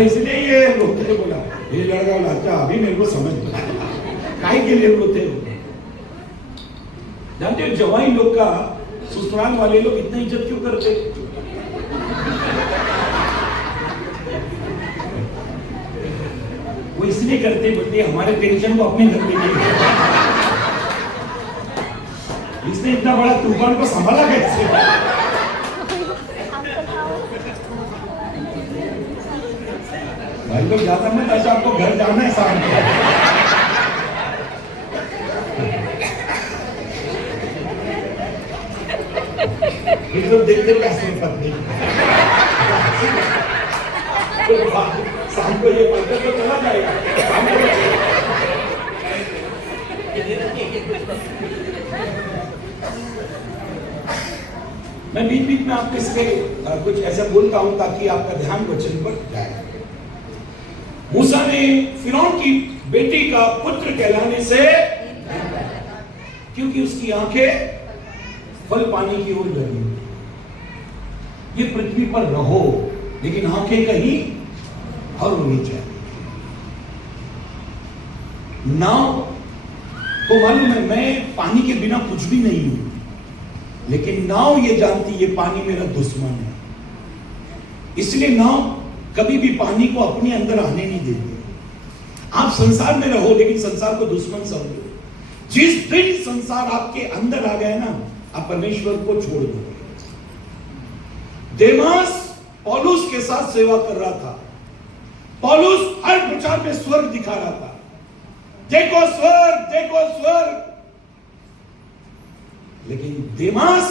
इसलिए ये रोते बोला, ये लड़का बोला अच्छा अभी मेरे को समझ काहे के लिए रोते हो? जानते हो जवाई लोग का ससुराल वाले लोग इतना इज्जत क्यों करते? वो इसलिए करते बोलते हमारे टेंशन को अपने घर में नहीं, इसने इतना बड़ा तूफान को संभाला कैसे? भाई लोग ज्यादा मत, ऐसा आपको घर जाना है शाम को। तो देखते कैसे पत्नी शाम को ये पता तो चला जाएगा। मैं बीच बीच में आपको इसलिए कुछ ऐसा बोलता हूं ताकि आपका ध्यान वचन पर जाए। मूसा ने फिरौन की बेटी का पुत्र कहलाने से, क्योंकि उसकी आंखें फल पानी की ओर लगी। ये पृथ्वी पर रहो लेकिन आंखें कहीं और होनी चाहिए। नाव तो मालूम है मैं पानी के बिना कुछ भी नहीं हूं, लेकिन नाव ये जानती ये पानी मेरा दुश्मन है, इसलिए नाव कभी भी पानी को अपने अंदर आने नहीं देती। आप संसार में रहो लेकिन संसार को दुश्मन समझो। जिस दिन संसार आपके अंदर आ गया ना, आप परमेश्वर को छोड़ दो। देमास पौलुस के साथ सेवा कर रहा था। पौलुस हर प्रचार में स्वर्ग दिखा रहा था, देखो स्वर्ग, देखो स्वर्ग। लेकिन देमास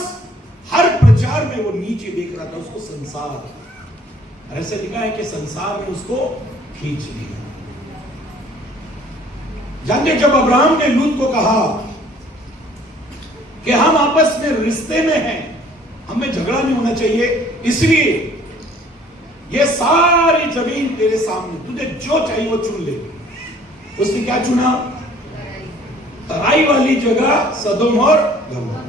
हर प्रचार में वो नीचे देख रहा था, उसको संसार, ऐसे लिखा है कि संसार में उसको खींच लिया। जानते जब अब्राहम ने लूत को कहा कि हम आपस में रिश्ते में हैं, हमें झगड़ा नहीं होना चाहिए, इसलिए ये सारी जमीन तेरे सामने, तुझे जो चाहिए वो चुन ले। उसने क्या चुना? तराई वाली जगह सदोम और गमोरा।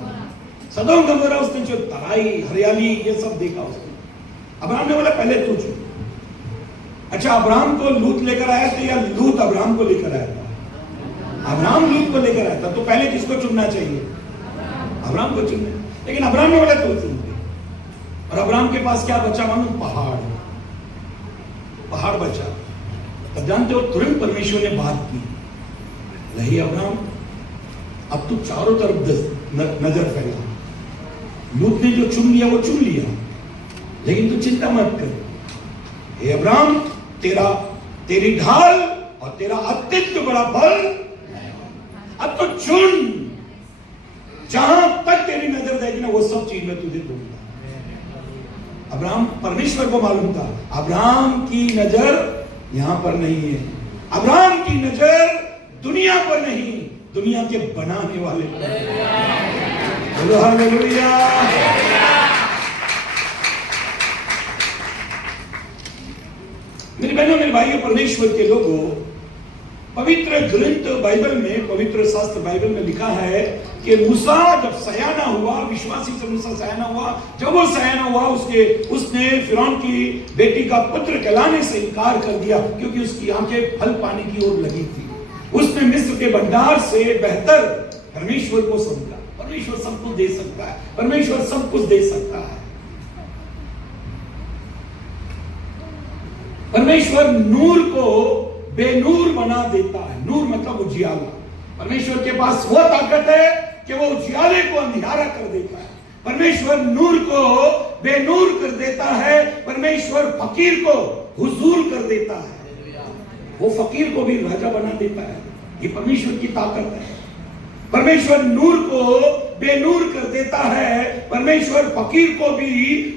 सदोम गमोरा उसने जो तराई, हरियाली, ये सब देखा उसने। अब्राहम ने बोला पहले तू चुन। अच्छा, अब्राहम को लूत लेकर आया था या लूत अब्राहम को लेकर आया था? अब्राहम लूत को लेकर आया था, तो पहले किसको चुनना चाहिए? अब्राहम को चुनना। लेकिन अब्राहम ने बोला तू चुन ले। और अब्राहम के पास क्या बचा मालूम? पहाड़ बचा। तब जानते हो तुरंत परमेश्वर ने बात की, नहीं अब्राहम, अब तू चारों तरफ नजर फैला। लूत ने जो चुन लिया वो चुन लिया, लेकिन तू चिंता मत कर। हे अब्राहम, तेरी ढाल और तेरा अत्यंत बड़ा बल, अब तो चुन, जहां तक तेरी नजर जाएगी ना वो सब चीज मैं तुझे दूंगा। अब्राहम, परमेश्वर को मालूम था अब्राहम की नजर यहां पर नहीं है, अब्राहम की नजर दुनिया पर नहीं, दुनिया के बनाने वाले पर। बोलो हालेलुया। मेरी बहनों, मेरे भाइयों, परमेश्वर के लोगों, पवित्र ग्रंथ बाइबल में, पवित्र शास्त्र बाइबल में लिखा है कि मूसा जब सयाना हुआ, विश्वासी से मूसा सयाना हुआ, जब वो सयाना हुआ उसने फिरौन की बेटी का पुत्र कहलाने से इनकार कर दिया, क्योंकि उसकी आंखें फल पाने की ओर लगी थी। उसने मिस्र के भंडार से बेहतर परमेश्वर को समझा। परमेश्वर सब कुछ दे सकता है, परमेश्वर सब कुछ दे सकता है। परमेश्वर नूर को बेनूर बना देता है। नूर मतलब उजियाला। परमेश्वर के पास वो ताकत है कि वो उजियाले को अंधियारा कर देता है। परमेश्वर नूर को बेनूर कर देता है। परमेश्वर फकीर को हुजूर कर देता है। वो फकीर को भी राजा बना देता है। ये परमेश्वर की ताकत है। परमेश्वर नूर को बेनूर कर देता है। परमेश्वर फकीर को भी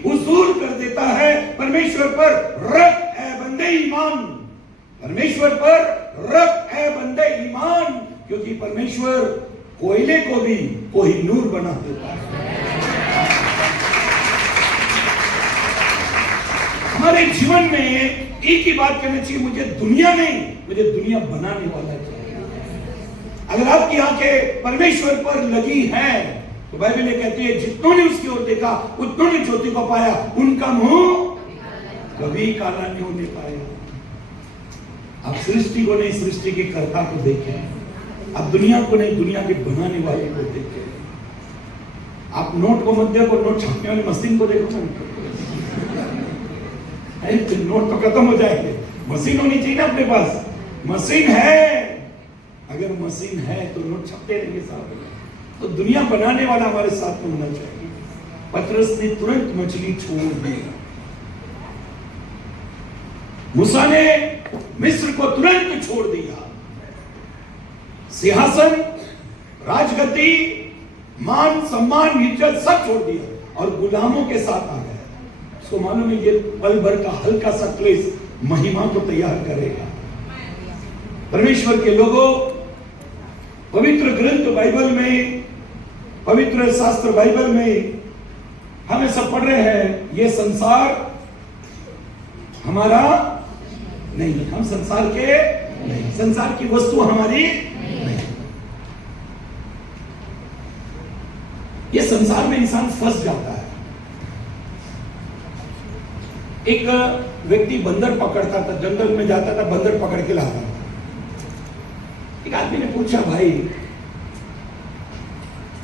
हुजूर कर देता है। परमेश्वर पर रख है बंदे ईमान, परमेश्वर पर रख है बंदे ईमान, क्योंकि परमेश्वर कोयले को भी कोहिनूर बना देता है। हमारे जीवन में एक ही बात करनी चाहिए, मुझे दुनिया नहीं, मुझे दुनिया बनाने वाला चाहिए। अगर आपकी आंखें परमेश्वर पर लगी हैं, तो बाइबल ये कहती है जितनों ने उसकी ओर देखा उतनों ने ज्योति को पाया, उनका मुंह कभी काला नहीं होने पाया। आप सृष्टि को नहीं, सृष्टि के कर्ता को देखें। आप दुनिया को नहीं, दुनिया के बनाने वाले को देखें। आप नोट को मत देखो, नोट छापने वाली मशीन को देखो। नोट तो खत्म हो जाएंगे, मशीन होनी चाहिए ना अपने पास। मशीन है, अगर मशीन है तो नोट छपते रहेंगे साहब। तो दुनिया बनाने वाला हमारे साथ में होना चाहिए। पतरस ने तुरंत मछली छोड़ दी। मूसा ने मिस्र को तुरंत छोड़ दिया। सिंहासन, राजगद्दी, मान सम्मान, इज्जत सब छोड़ दिया और गुलामों के साथ आ गया। उसको मालूम है ये पल भर का हल्का सा क्लेश महिमा को तैयार करेगा। परमेश्वर के लोगों, पवित्र ग्रंथ बाइबल में, पवित्र शास्त्र बाइबल में हमें सब पढ़ रहे हैं, ये संसार हमारा नहीं, हम संसार के नहीं, संसार की वस्तु हमारी नहीं। ये संसार में इंसान फंस जाता है। एक व्यक्ति बंदर पकड़ता था, जंगल में जाता था, बंदर पकड़ के लाता था। एक आदमी ने पूछा, भाई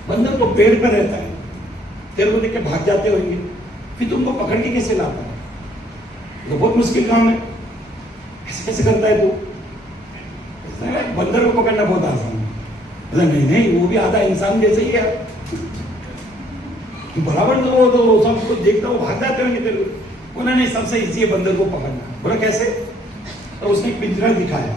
बंदर तो पेड़ पर रहता है, तेरे को देख के भाग जाते होंगे, फिर तुमको पकड़ के कैसे लाता है? तो बहुत मुश्किल काम है, ऐसे कैसे करता है तू? बंदर को पकड़ना बहुत आसान है। बोला नहीं नहीं, वो भी आधा इंसान जैसे ही है, बराबर तो वो सब कुछ देखता हो, भाग जाते होंगे तेरे को। बोला नहीं, सबसे इजी है बंदर को पकड़ना। बोला कैसे? तो उसने एक पिंजरा दिखाया,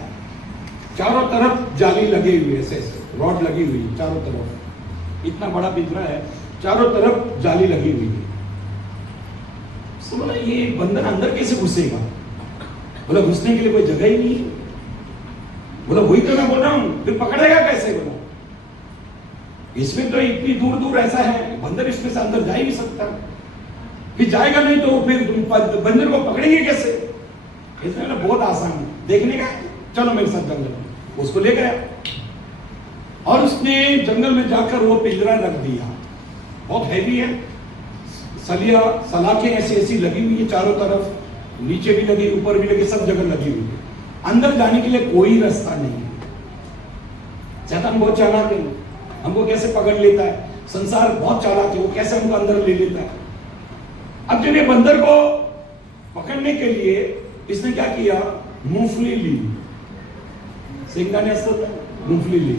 चारों तरफ जाली लगी हुई है, ऐसे रॉड लगी हुई है चारों तरफ, इतना बड़ा पिंजरा है, चारों तरफ जाली लगी हुई है। तो बोला ये बंदर अंदर कैसे घुसेगा? बोला घुसने के लिए कोई जगह ही नहीं है। बोला वही तो मैं बोल रहा हूं, फिर पकड़ेगा कैसे? बोला इसमें तो इतनी दूर दूर ऐसा है, बंदर इसमें से अंदर जा ही नहीं सकता। फिर जाएगा नहीं तो फिर तुम बंदर को पकड़ेंगे कैसे? इसने बोला बहुत आसान है, देखने का, चलो मेरे साथ जंगल में। उसको ले गया और उसने जंगल में जाकर वो पिंजरा रख दिया। बहुत हैवी है, सलाखें ऐसी ऐसी लगी हुई है चारों तरफ, नीचे भी लगी, ऊपर भी लगी, सब जगह लगी हुई है। अंदर जाने के लिए कोई रास्ता नहीं है। शैतान बहुत चालाक है, हमको कैसे पकड़ लेता है। संसार बहुत चालाक है, वो कैसे हमको अंदर ले लेता है। अब जब ये बंदर को पकड़ने के लिए इसने क्या किया, मूंगफली ली, सिंगाने मूंगफली ली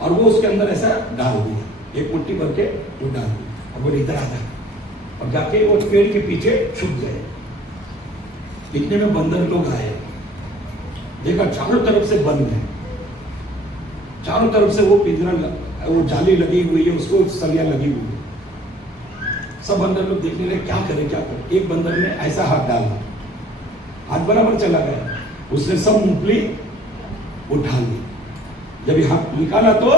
और वो उसके अंदर ऐसा डाल दिया, एक मुट्ठी भर के वो डाल दिया और बोले इधर आता, और जाके वो पेड़ के पीछे छुप गए। इतने में बंदर लोग आए, देखा चारों तरफ से बंद है, चारों तरफ से वो पिंजरा, वो जाली लगी हुई है, उसको सलिया लगी हुई है। सब बंदर लोग देखने लगे क्या करे क्या करे। एक बंदर ने ऐसा हाथ डाला, हाथ बराबर चला गया, उसने सब मूंगफली उठा ली। जब ये हाथ निकाला तो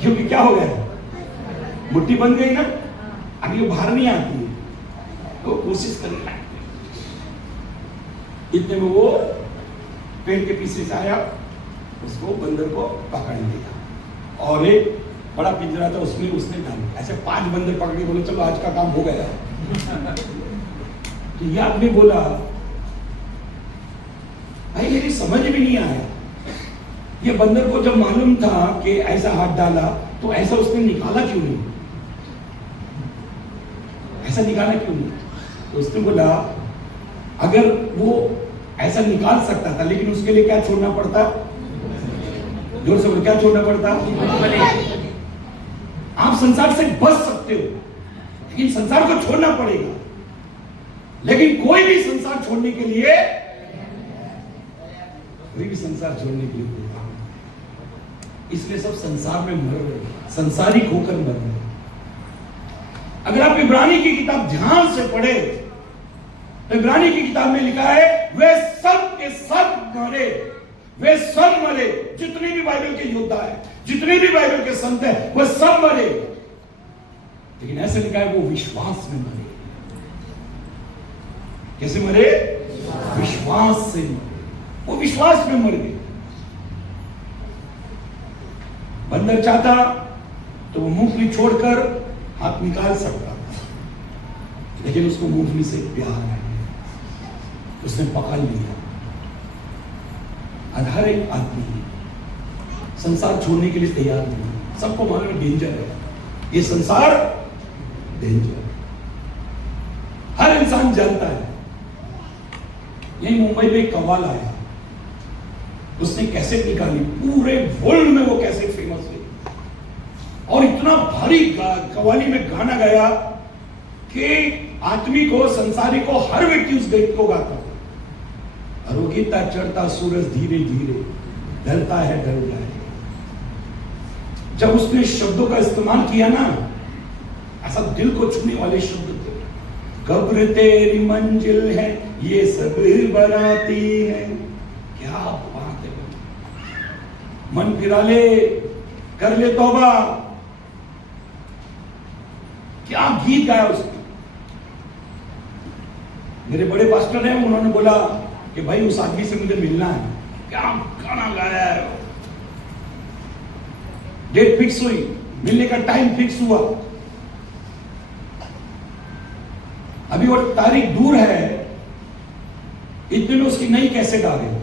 क्योंकि क्या हो गया, मुट्ठी बन गई ना, अभी वो बाहर नहीं आती है, तो कोशिश करने लगे। इतने में वो पेड़ के पीछे से आया, उसको बंदर को पकड़ लिया और एक बड़ा पिंजरा था उसमें उसने डाल दिया। ऐसे 5 बंदर पकड़ के बोले चलो आज का काम हो गया। तो ये आदमी बोला भाई मेरी समझ में नहीं आया, ये बंदर को जब मालूम था कि ऐसा हाथ डाला तो ऐसा उसने निकाला क्यों नहीं, ऐसा निकाला क्यों नहीं। तो उसने बोला अगर वो ऐसा निकाल सकता था, लेकिन उसके लिए क्या छोड़ना पड़ता, जोर से बोलो, क्या छोड़ना पड़ता। आप संसार से बच सकते हो, लेकिन संसार को छोड़ना पड़ेगा। लेकिन कोई भी संसार छोड़ने के लिए, कोई भी संसार छोड़ने के लिए तैयार नहीं। इसलिए सब संसार में मर रहे, संसारिक होकर मर रहे। अगर आप इब्रानी की किताब ध्यान से पढ़े तो इब्रानी की किताब में लिखा है वे सब के सब मरे, वे सब मरे। जितने भी बाइबल के योद्धा है, जितने भी बाइबल के संत है, वे सब मरे। लेकिन ऐसे लिखा है वो विश्वास में मरे। कैसे मरे, विश्वास से मरे, वो विश्वास में मर गए। बंदर चाहता तो वो मूंगफली छोड़कर हाथ निकाल सकता था, लेकिन उसको मूंगफली से प्यार है, उसने पकड़ लिया। हर एक आदमी संसार छोड़ने के लिए तैयार नहीं। सबको मालूम है डेंजर है, ये संसार डेंजर है, हर इंसान जानता है। यही मुंबई में एक कव्वाल आया, उसने कैसेट निकाली, पूरे वर्ल्ड में वो कैसेट फेमस हुई और इतना भारी कव्वाली में गाना गाया कि आदमी को, संसारी को, हर व्यक्ति उस गीत को गाता। अरोगिता चढ़ता सूरज धीरे धीरे ढलता है ढल जाए। जब उसने शब्दों का इस्तेमाल किया ना, ऐसा दिल को छूने वाले शब्द थे। कब्र तेरी मंजिल है, ये सब बराती है। क्या बात है, मन फिरा ले, कर ले तौबा। क्या गीत गाया उसने। मेरे बड़े पास्टर हैं, उन्होंने बोला कि भाई उस आदमी से मुझे मिलना है। क्या गाना गाया है। डेट फिक्स हुई, मिलने का टाइम फिक्स हुआ। अभी वो तारीख दूर है, इतने में उसकी नई कैसेट आ गई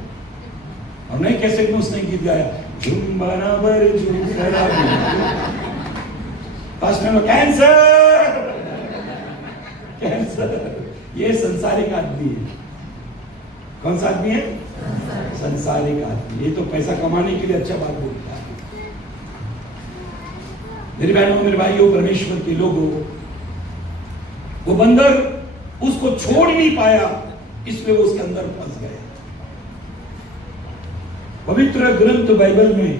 और नई कैसेट में उसने गीत गाया, झुम बराबर झुम पास्टर, कैंसर कैंसर। ये संसारिक आदमी है। कौन सा आदमी है, संसारिक आदमी। ये तो पैसा कमाने के लिए अच्छा बात बोलता है। मेरे बहनों, मेरे भाइयों, परमेश्वर के लोगों, वो बंदर उसको छोड़ नहीं पाया, इसलिए वो उसके अंदर फंस गया। पवित्र ग्रंथ बाइबल में,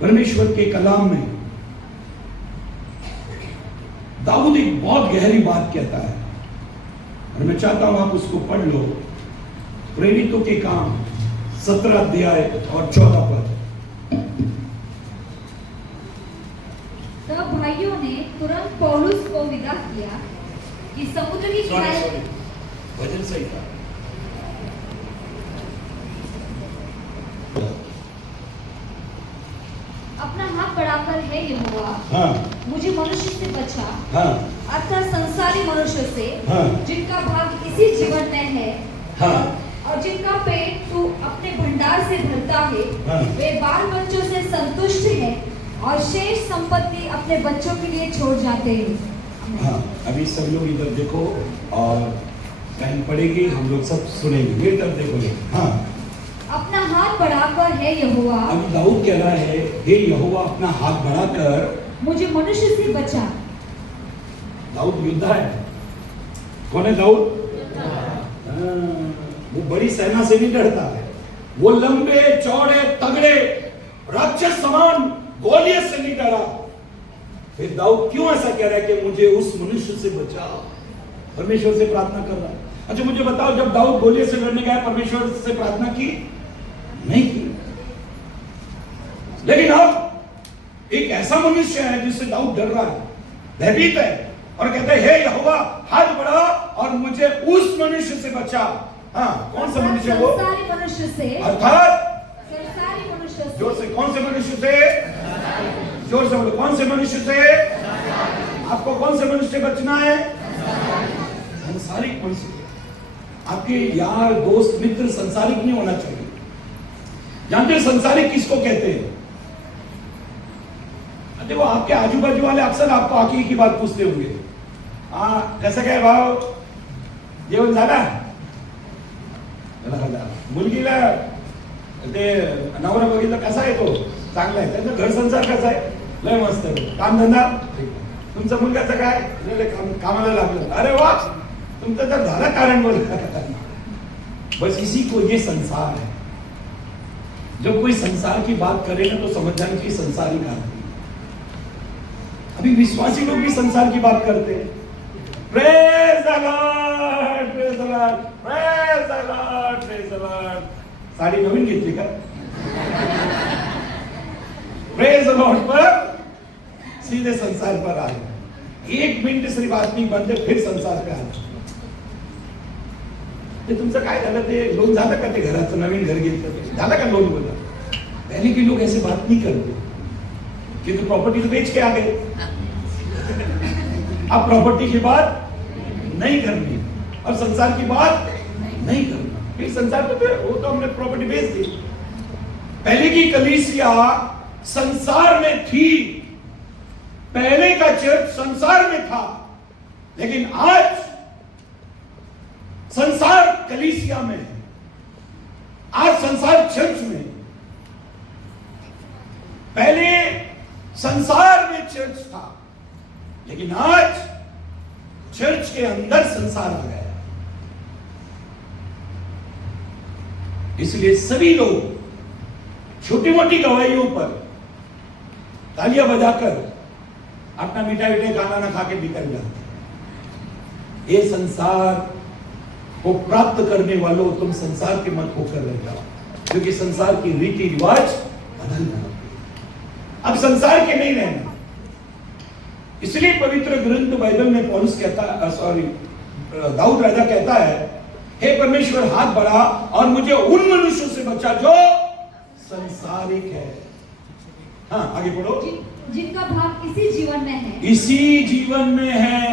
परमेश्वर के कलाम में दाऊद एक बहुत गहरी बात कहता है और मैं चाहता हूं आप उसको पढ़ लो। प्रेरितों के काम 17 अध्याय और 14 पद। तब भाइयों ने तुरंत कि समुद्र की किनारे वजन सही था। अपना हाथ बढ़ाकर है यहोवा हाँ मुझे मनुष्य से बचा, हाँ अर्थात संसारी मनुष्य से, हाँ जिनका भाग इसी जीवन में है, हाँ। और जिनका पेट तू अपने भंडार से भरता है, हाँ। वे बाल बच्चों से संतुष्ट हैं और शेष संपत्ति अपने बच्चों के लिए छोड़ जाते हैं। हाँ अभी सब लोग इधर देखो और बहन पढ़ेगी, हम लोग सब सुनेंगे। मेरी तरफ देखो। हाँ अपना हाथ बढ़ाकर है यहोवा अभी दाऊद कह रहा है, हे यहोवा अपना हाथ बढ़ाकर मुझे मनुष्य से बचा। दाऊद योद्धा है। कौन है दाऊद? हाँ, वो बड़ी सेना से नहीं डरता है, वो लंबे चौड़े तगड़े राक्षस समान गोलियत से नहीं डरा। फिर दाऊद क्यों ऐसा कह रहा है कि मुझे उस मनुष्य से बचा? परमेश्वर से प्रार्थना कर रहा है। अच्छा मुझे बताओ, जब दाऊद गोलियत से लड़ने गया परमेश्वर से प्रार्थना की? नहीं की। लेकिन अब एक ऐसा मनुष्य है जिससे दाऊद डर रहा है, भयभीत है, और कहते हैं हे यहोवा हाथ बढ़ा और मुझे उस मनुष्य से बचा। हाँ कौन सा मनुष्य? वो संसारी मनुष्य से, अर्थात संसारी मनुष्य से। जोर से, कौन से मनुष्य से? जोर से बोलो, कौन से मनुष्य से? आपको कौन से मनुष्य से बचना है? संसारिक मनुष्य। आपके यार दोस्त मित्र संसारिक नहीं होना चाहिए। जानते हैं संसारिक किसको कहते हैं? देखो आपके आजू बाजू वाले अक्सर आपको आके की बात पूछते होंगे, कसं काय भाव, जेवण झालं? मुलगीला ते नवरा बघितलं कसा आहे, तो चांगला आहे, त्याचं घर संसार कसा आहे? लय मस्त आहे, काम धंदा? तुमचा मुलगाचं काय? कामाला लागलं, अरे वा, तुमचं तर झालं कारण बोल। बस इसी को ये संसार है। जब कोई संसार की बात करे ना तो समझ जाए कि संसार ही बात है। अभी विश्वासी लोग भी संसार की बात करते हैं। Praise the Lord, praise the Lord, praise the Lord, praise the Lord. Sari नवीन घेतली का? प्रेज द लॉर्ड पर सीधे संसार पर आए। 1 मिनिट सिर्फ आदमी बनते फिर संसार पे आते। ते तुमचं काय झालं? ते लोन झालं का? ते घराचं नवीन घर घेतलं झालं का लोन? बोला पहले के लोग ऐसे बात नहीं करते क्योंकि प्रॉपर्टी तो बेच के आ गए। अब प्रॉपर्टी की बात नहीं करनी और संसार की बात नहीं करना। फिर संसार तो वो तो हमने प्रॉपर्टी बेच दी। पहले की कलीसिया संसार में थी, पहले का चर्च संसार में था, लेकिन आज संसार कलीसिया में है, आज संसार चर्च में। पहले संसार में चर्च था, लेकिन आज चर्च के अंदर संसार आ गया। इसलिए सभी लोग छोटी मोटी गवाहियों पर तालियां बजाकर अपना मिठाई मिठाई खाना ना खा के निकल जाते। ये संसार को प्राप्त करने वालों, तुम संसार के मत होकर रह जाओ, क्योंकि संसार की रीति रिवाज बदल रहा है। अब संसार के नहीं रहना। इसलिए पवित्र ग्रंथ बाइबल में पौलुस कहता, दाऊद राजा कहता है, हे परमेश्वर हाथ बढ़ा और मुझे उन मनुष्यों से बचा जो संसारिक है। हाँ आगे पढ़ो। जिनका भाग इसी जीवन में है। इसी जीवन में है।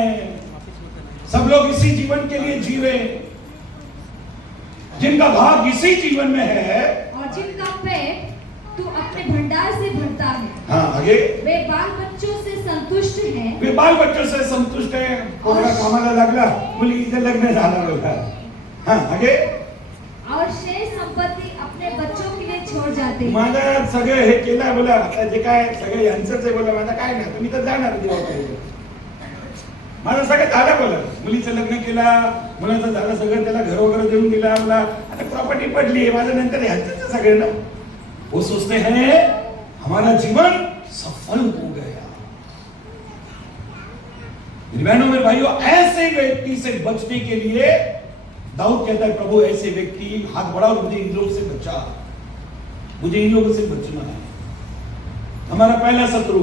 सब लोग इसी जीवन के लिए जीवे। जिनका भाग इसी जीवन में है और जिनका पेट तू अपने भंडार से भरता है। हाँ आगे। वे बाल बच्चों से संतुष्ट हैं। वे बाल बच्चों से संतुष्ट हैं। कोणाला कामाला लागला, मुली इथे लग्न झाला होता। हाँ आगे। और शेष संपत्ति अपने बच्चों के लिए छोड़ जाते हैं। माझा सगळं हे केलं, बोला आता जे काय सगळं यांचंच आहे, बोला माझा काय नाही, तुम्ही तर जाणार देवाकडे। माझं सगळं झालं, बोला मुलीचं लग्न केला, मुलाचं झालं सगळं, त्याला घर वगैरे देऊन दिला, बोला आता प्रॉपर्टी पडली, माझं नंतर यांचंच सगळं ना। वो सोचते हैं हमारा जीवन सफल हो गया। बहनों मेरे भाइयों, ऐसे व्यक्ति से बचने के लिए दाऊद कहता है, प्रभु ऐसे व्यक्ति हाथ बढ़ा और मुझे इन लोगों से बचा, मुझे इन लोगों से बचना है। हमारा पहला शत्रु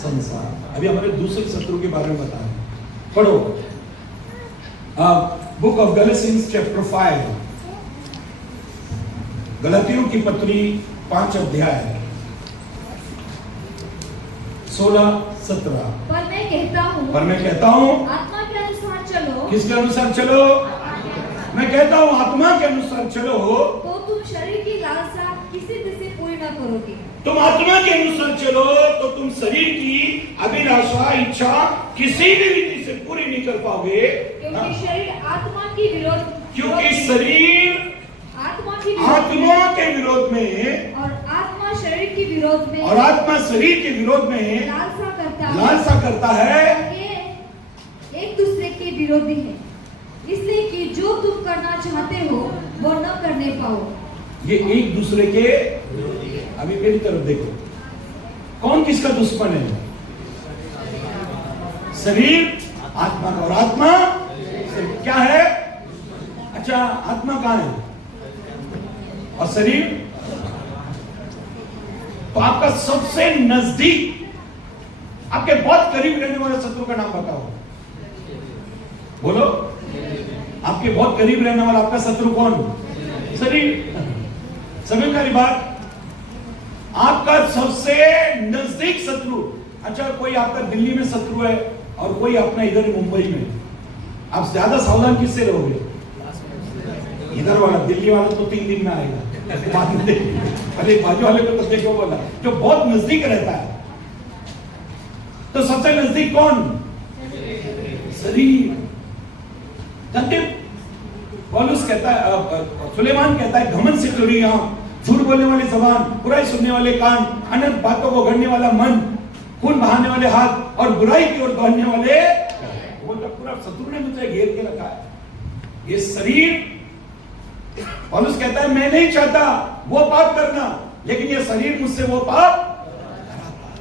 संसार। अभी हमारे दूसरे शत्रु के बारे में बता रहे हैं। पढ़ो बुक ऑफ गैलेशियंस चैप्टर 5, गलातियों की पत्री 5 अध्याय 16-17। पर मैं कहता हूँ आत्मा के अनुसार चलो। किसके अनुसार चलो? मैं कहता हूँ आत्मा के अनुसार चलो, तो तुम शरीर की लालसा किसी से पूरी न करोगे। तुम आत्मा के अनुसार चलो तो तुम शरीर की अभिलाषा इच्छा किसी भी रीति से पूरी नहीं कर पाओगे, क्योंकि शरीर आत्मा की विरोध क्योंकि शरीर आत्मा के विरोध में और आत्मा शरीर के विरोध में और आत्मा शरीर के विरोध में लालसा करता है। ये एक दूसरे के विरोधी है, इसलिए कि जो तुम करना चाहते हो वो न करने पाओ। ये एक दूसरे के, अभी मेरी तरफ देखो, कौन किसका दुश्मन है? शरीर आत्मा का, और आत्मा क्या है? अच्छा, आत्मा कहाँ है और शरीर? तो आपका सबसे नजदीक, आपके बहुत करीब रहने वाले शत्रु का नाम बताओ, बोलो। आपके बहुत करीब रहने वाला आपका शत्रु कौन? शरीर। समझदारी बात, आपका सबसे नजदीक शत्रु। अच्छा, कोई आपका दिल्ली में शत्रु है और कोई अपना इधर मुंबई में, आप ज्यादा सावधान किससे रहोगे? इधर वाला, दिल्ली वाला तो 3 दिन में आएगा, अरे बाजू वाले को तो देखो बोला, जो बहुत नजदीक रहता है। तो सबसे नजदीक कौन? शरीर। जानते, पौलुस कहता है, सुलेमान कहता है, घमंड से तुरी आंख, झूठ बोलने वाली जबान, बुराई सुनने वाले कान, अनंत बातों को गढ़ने वाला मन, खून बहाने वाले हाथ और बुराई की ओर दौड़ने वाले, वो तो पूरा शत्रु ने मुझे घेर के रखा है। ये शरीर, पौलुस कहता है, मैं नहीं चाहता वो पाप करना, लेकिन ये शरीर मुझसे वो पाप कराता है।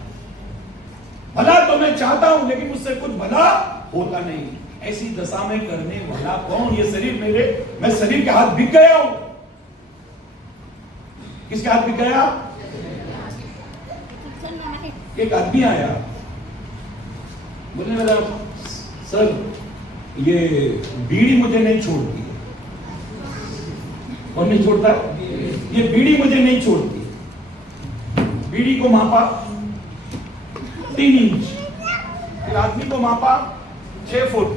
भला तो मैं चाहता हूं, लेकिन मुझसे कुछ भला होता नहीं। ऐसी दशा में करने वाला कौन? ये शरीर मेरे, मैं शरीर के हाथ बिक गया हूं। किसके हाथ बिक गया? एक आदमी आया, बोलने लगा, सर ये बीड़ी मुझे नहीं छोड़ती। और नहीं छोड़ता, ये बीड़ी मुझे नहीं छोड़ती। बीड़ी को मापा 3 इंच, फिर आदमी को मापा 6 फुट।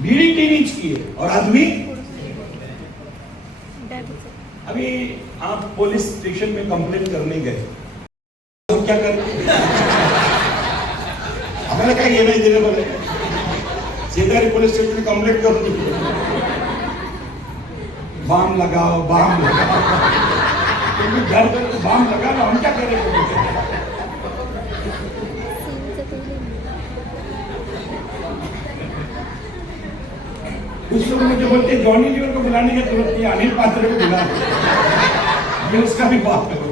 बीड़ी 3 इंच की है और आदमी। अभी आप पुलिस स्टेशन में कंप्लेंट करने गए, तो क्या कर? मैंने कहा ये नहीं देने बोले, सीधा पुलिस स्टेशन में कंप्लेंट करो, बाम लगाओ, बाम लगाओ। तुम घर पर बाम लगा लो, हम क्या करें? कुछ लोग मुझे बोलते जॉनी लीवर को बुलाने की जरूरत नहीं, अनिल पात्रे को बुला, ये उसका भी बात करो।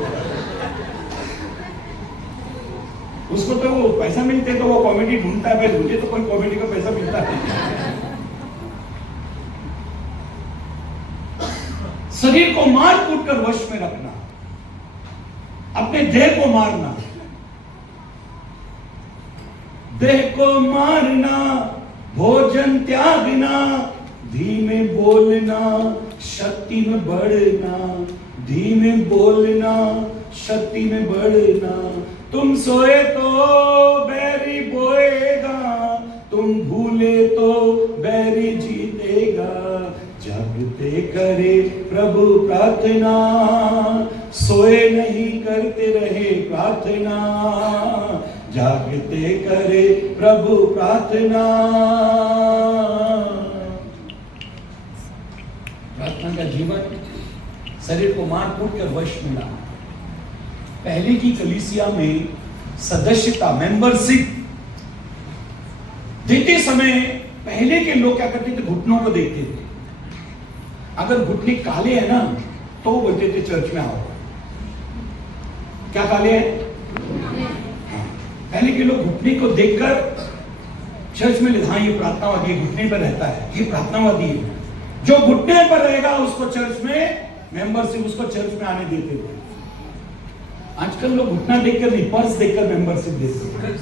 उसको तो वो पैसा मिलते तो वो कॉमेडी ढूंढता है, भाई मुझे तो कोई कॉमेडी का पैसा मिलता नहीं। शरीर को मार कूट कर वश में रखना, अपने देह को मारना, देह को मारना, भोजन त्यागना, धीमे बोलना, शक्ति में बढ़ना, धीमे बोलना, शक्ति में बढ़ना। तुम सोए तो बैरी बोएगा, तुम भूले तो बैरी जीतेगा। जागते करे प्रभु प्रार्थना, सोए नहीं करते रहे प्रार्थना। जागते करे प्रभु प्रार्थना। प्रार्थना का जीवन शरीर को मार कूट कर वश में लाना। पहले की कलीसिया में सदस्यता, मेंबरशिप देते समय पहले के लोग क्या करते थे? घुटनों को देखते थे। अगर घुटने काले हैं ना तो बोलते थे चर्च में आओ। क्या काले हैं? पहले के लोग घुटने को देखकर चर्च में, हाँ ये प्रार्थनावादी घुटने पर रहता है, ये प्रार्थनावादी है। जो घुटने पर रहेगा उसको चर्च में मेंबरशिप, उसको चर्च में आने देते थे। आजकल लोग घुटना देखकर नहीं, पर्स देखकर मेंबरशिप देते हैं।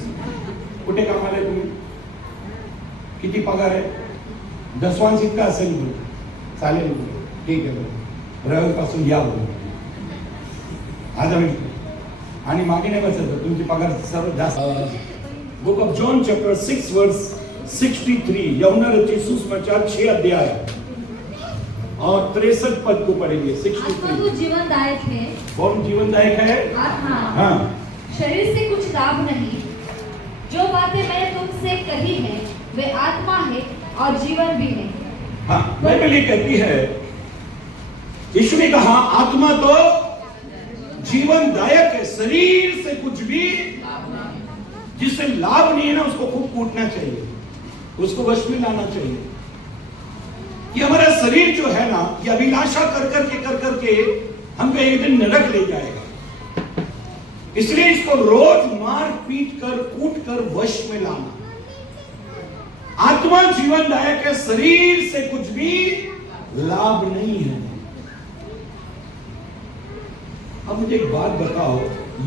कुठे कामाला आहे तुम्ही? किती पगार आहे? दसवांश इतका असेल बरं. चालेल बरं. ठीक आहे बरं. रविवारपासून या बरं. आज आम्ही आणि मागे नाही बसायचं, तुमची पगार सर्वात जास्त. Book of John chapter 6 verse 63, Yuhanna रचित सुसमाचार 6 अध्याय और 63 पद को पढ़ेंगे. आत्मा 63. तो जीवनदायक है. कौन जीवनदायक है? आत्मा. हाँ. शरीर से कुछ लाभ नहीं. जो बातें मैंने तुमसे कही है वे आत्मा है और जीवन भी है. हाँ, बाइबल ये कहती है, यीशु ने कहा आत्मा तो जीवनदायक है, शरीर से कुछ भी जिससे लाभ नहीं है ना उसको खूब कूटना चाहिए, उसको वश में लाना चाहिए. ये हमारा शरीर जो है ना, ये अभिलाषा कर करके हमको एक दिन नरक ले जाएगा. इसलिए इसको रोज मार पीट कर कूट कर वश में लाना. आत्मा जीवनदायक है, शरीर से कुछ भी लाभ नहीं है. अब मुझे एक बात बताओ,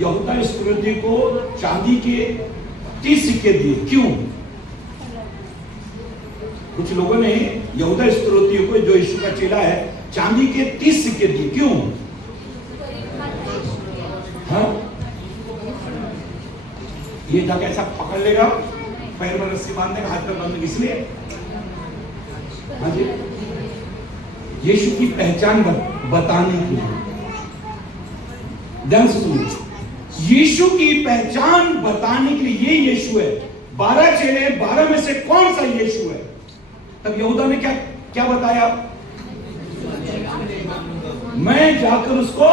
यहूदा इस्करियोती को चांदी के 30 सिक्के दिए, क्यों? कुछ लोगों ने यहूदा इस्करियोती को, जो यीशु का चेला है, चांदी के 30 सिक्के दिए, क्यों? हाँ? ये जाके ऐसा पकड़ लेगा, पैर में रस्सी बांध देगा, हाथ में बांध देगा, इसलिए. हाँ जी, यीशु की पहचान बताने के लिए. ध्यान से सुनिए, यीशु की पहचान बताने के लिए ये यीशु है. 12 चेले, 12 में से कौन सा यीशु है? तब यहूदा ने क्या बताया? मैं जाकर उसको.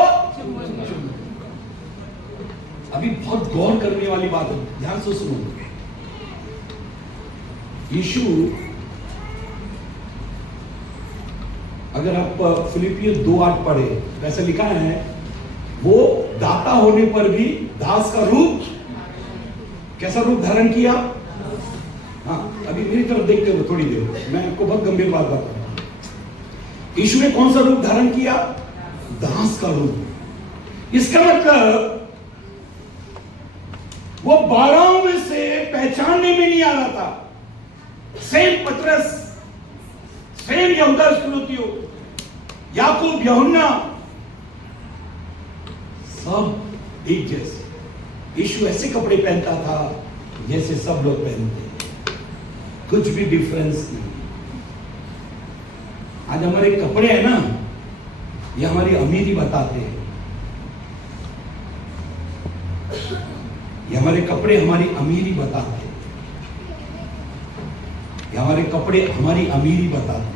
अभी बहुत गौर करने वाली बात है, ध्यान से सुनो. यीशु, अगर आप फिलिपियों 2:8 पढ़े, वैसे लिखा है, वो दाता होने पर भी दास का रूप, कैसा रूप धारण किया? हाँ, अभी मेरी तरफ देखते हो थोड़ी देर, मैं आपको बहुत गंभीर बात बता रहा हूं. यीशु ने कौन सा रूप धारण किया? दास का रूप. इसका मतलब वो 12 में से पहचानने में नहीं आ रहा था. सेम पतरस, सेम यहूदा इस्करियोती, याकूब, यूहन्ना, सब एक जैसे. यीशु ऐसे कपड़े पहनता था जैसे सब लोग पहनते, कुछ भी डिफरेंस नहीं. आज हमारे कपड़े हैं ना, ये हमारी अमीरी बताते हैं. ये हमारे कपड़े हमारी अमीरी बताते हैं. ये हमारे कपड़े हमारी अमीरी बताते हैं.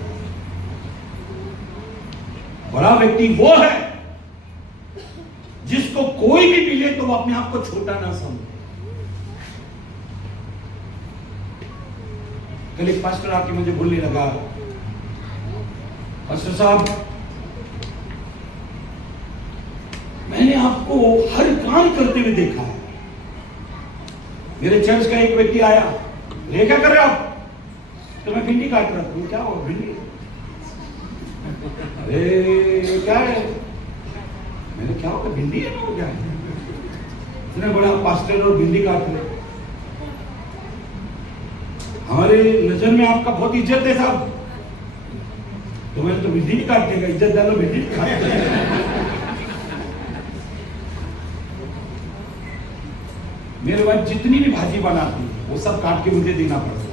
बड़ा व्यक्ति वो है जिसको कोई भी मिले तो वो अपने आप को छोटा ना समझे. कल एक पास्टर आके मुझे बोलने लगा, पास्टर साहब, मैंने आपको हर काम करते हुए देखा है. मेरे चर्च का एक व्यक्ति आया, ये क्या कर रहे आप? तो मैं भिंडी काट रहा था. क्या हो भिंडी? अरे क्या है? मैंने क्या होगा, भिंडी है ना, क्या है? इतने बड़ा पास्टर और भिंडी काट रहे. हमारे नजर में आपका बहुत इज्जत है साहब. तो मैंने तो भिंडी नहीं काट देगा, इज्जत डालो, भिंडी काट देगा. मेरे वाइफ जितनी भी भाजी बनाती वो सब काट के मुझे देना पड़ता है.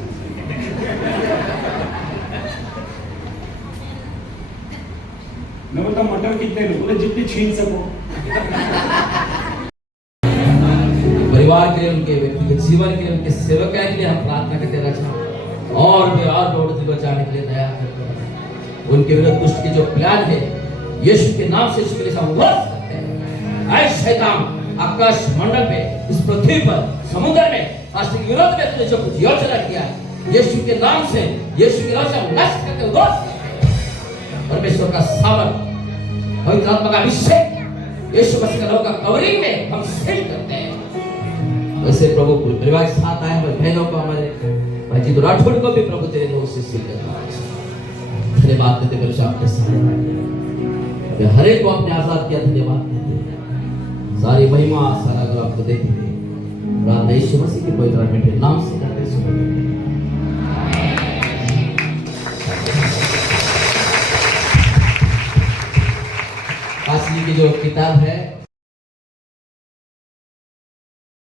मैं बोलता मटर कितने लो? बोले जितने छीन सको. परिवार के लिए, उनके व्यक्तिगत जीवन के लिए, उनके सेवक के लिए हम प्रार्थना करते रहा, और भी और दौड़ते बचाने के लिए तैयार करते हैं. उनके विरुद्ध दुष्ट के जो प्लान है, यीशु के नाम से इसके लिए हम विरोध करते हैं. ऐ शैतान, आकाश मंडल पे, इस पृथ्वी पर, समुद्र में, राष्ट्र के विरोध में तुमने जो कुछ योजना किया, यीशु के नाम से, यीशु के नाम से हम नष्ट करके विरोध करते हैं. परमेश्वर का सामर्थ, पवित्र आत्मा का अभिषेक, यीशु मसीह का नाम का कवरिंग में हम सील करते हैं. वैसे प्रभु परिवार के साथ आए हमारे बहनों को, हमारे भाई जी राठौड़ को भी प्रभु तेरे नाम से सील करता है. धन्यवाद देते हैं परमेश्वर आपके साथ, हर एक को अपने आजाद किया. धन्यवाद देते हैं. सारी महिमा सारा गौरव आपको देते हैं. प्रार्थना यीशु मसीह के पवित्र और मीठे नाम से करते सुनो। पास जी की जो किताब है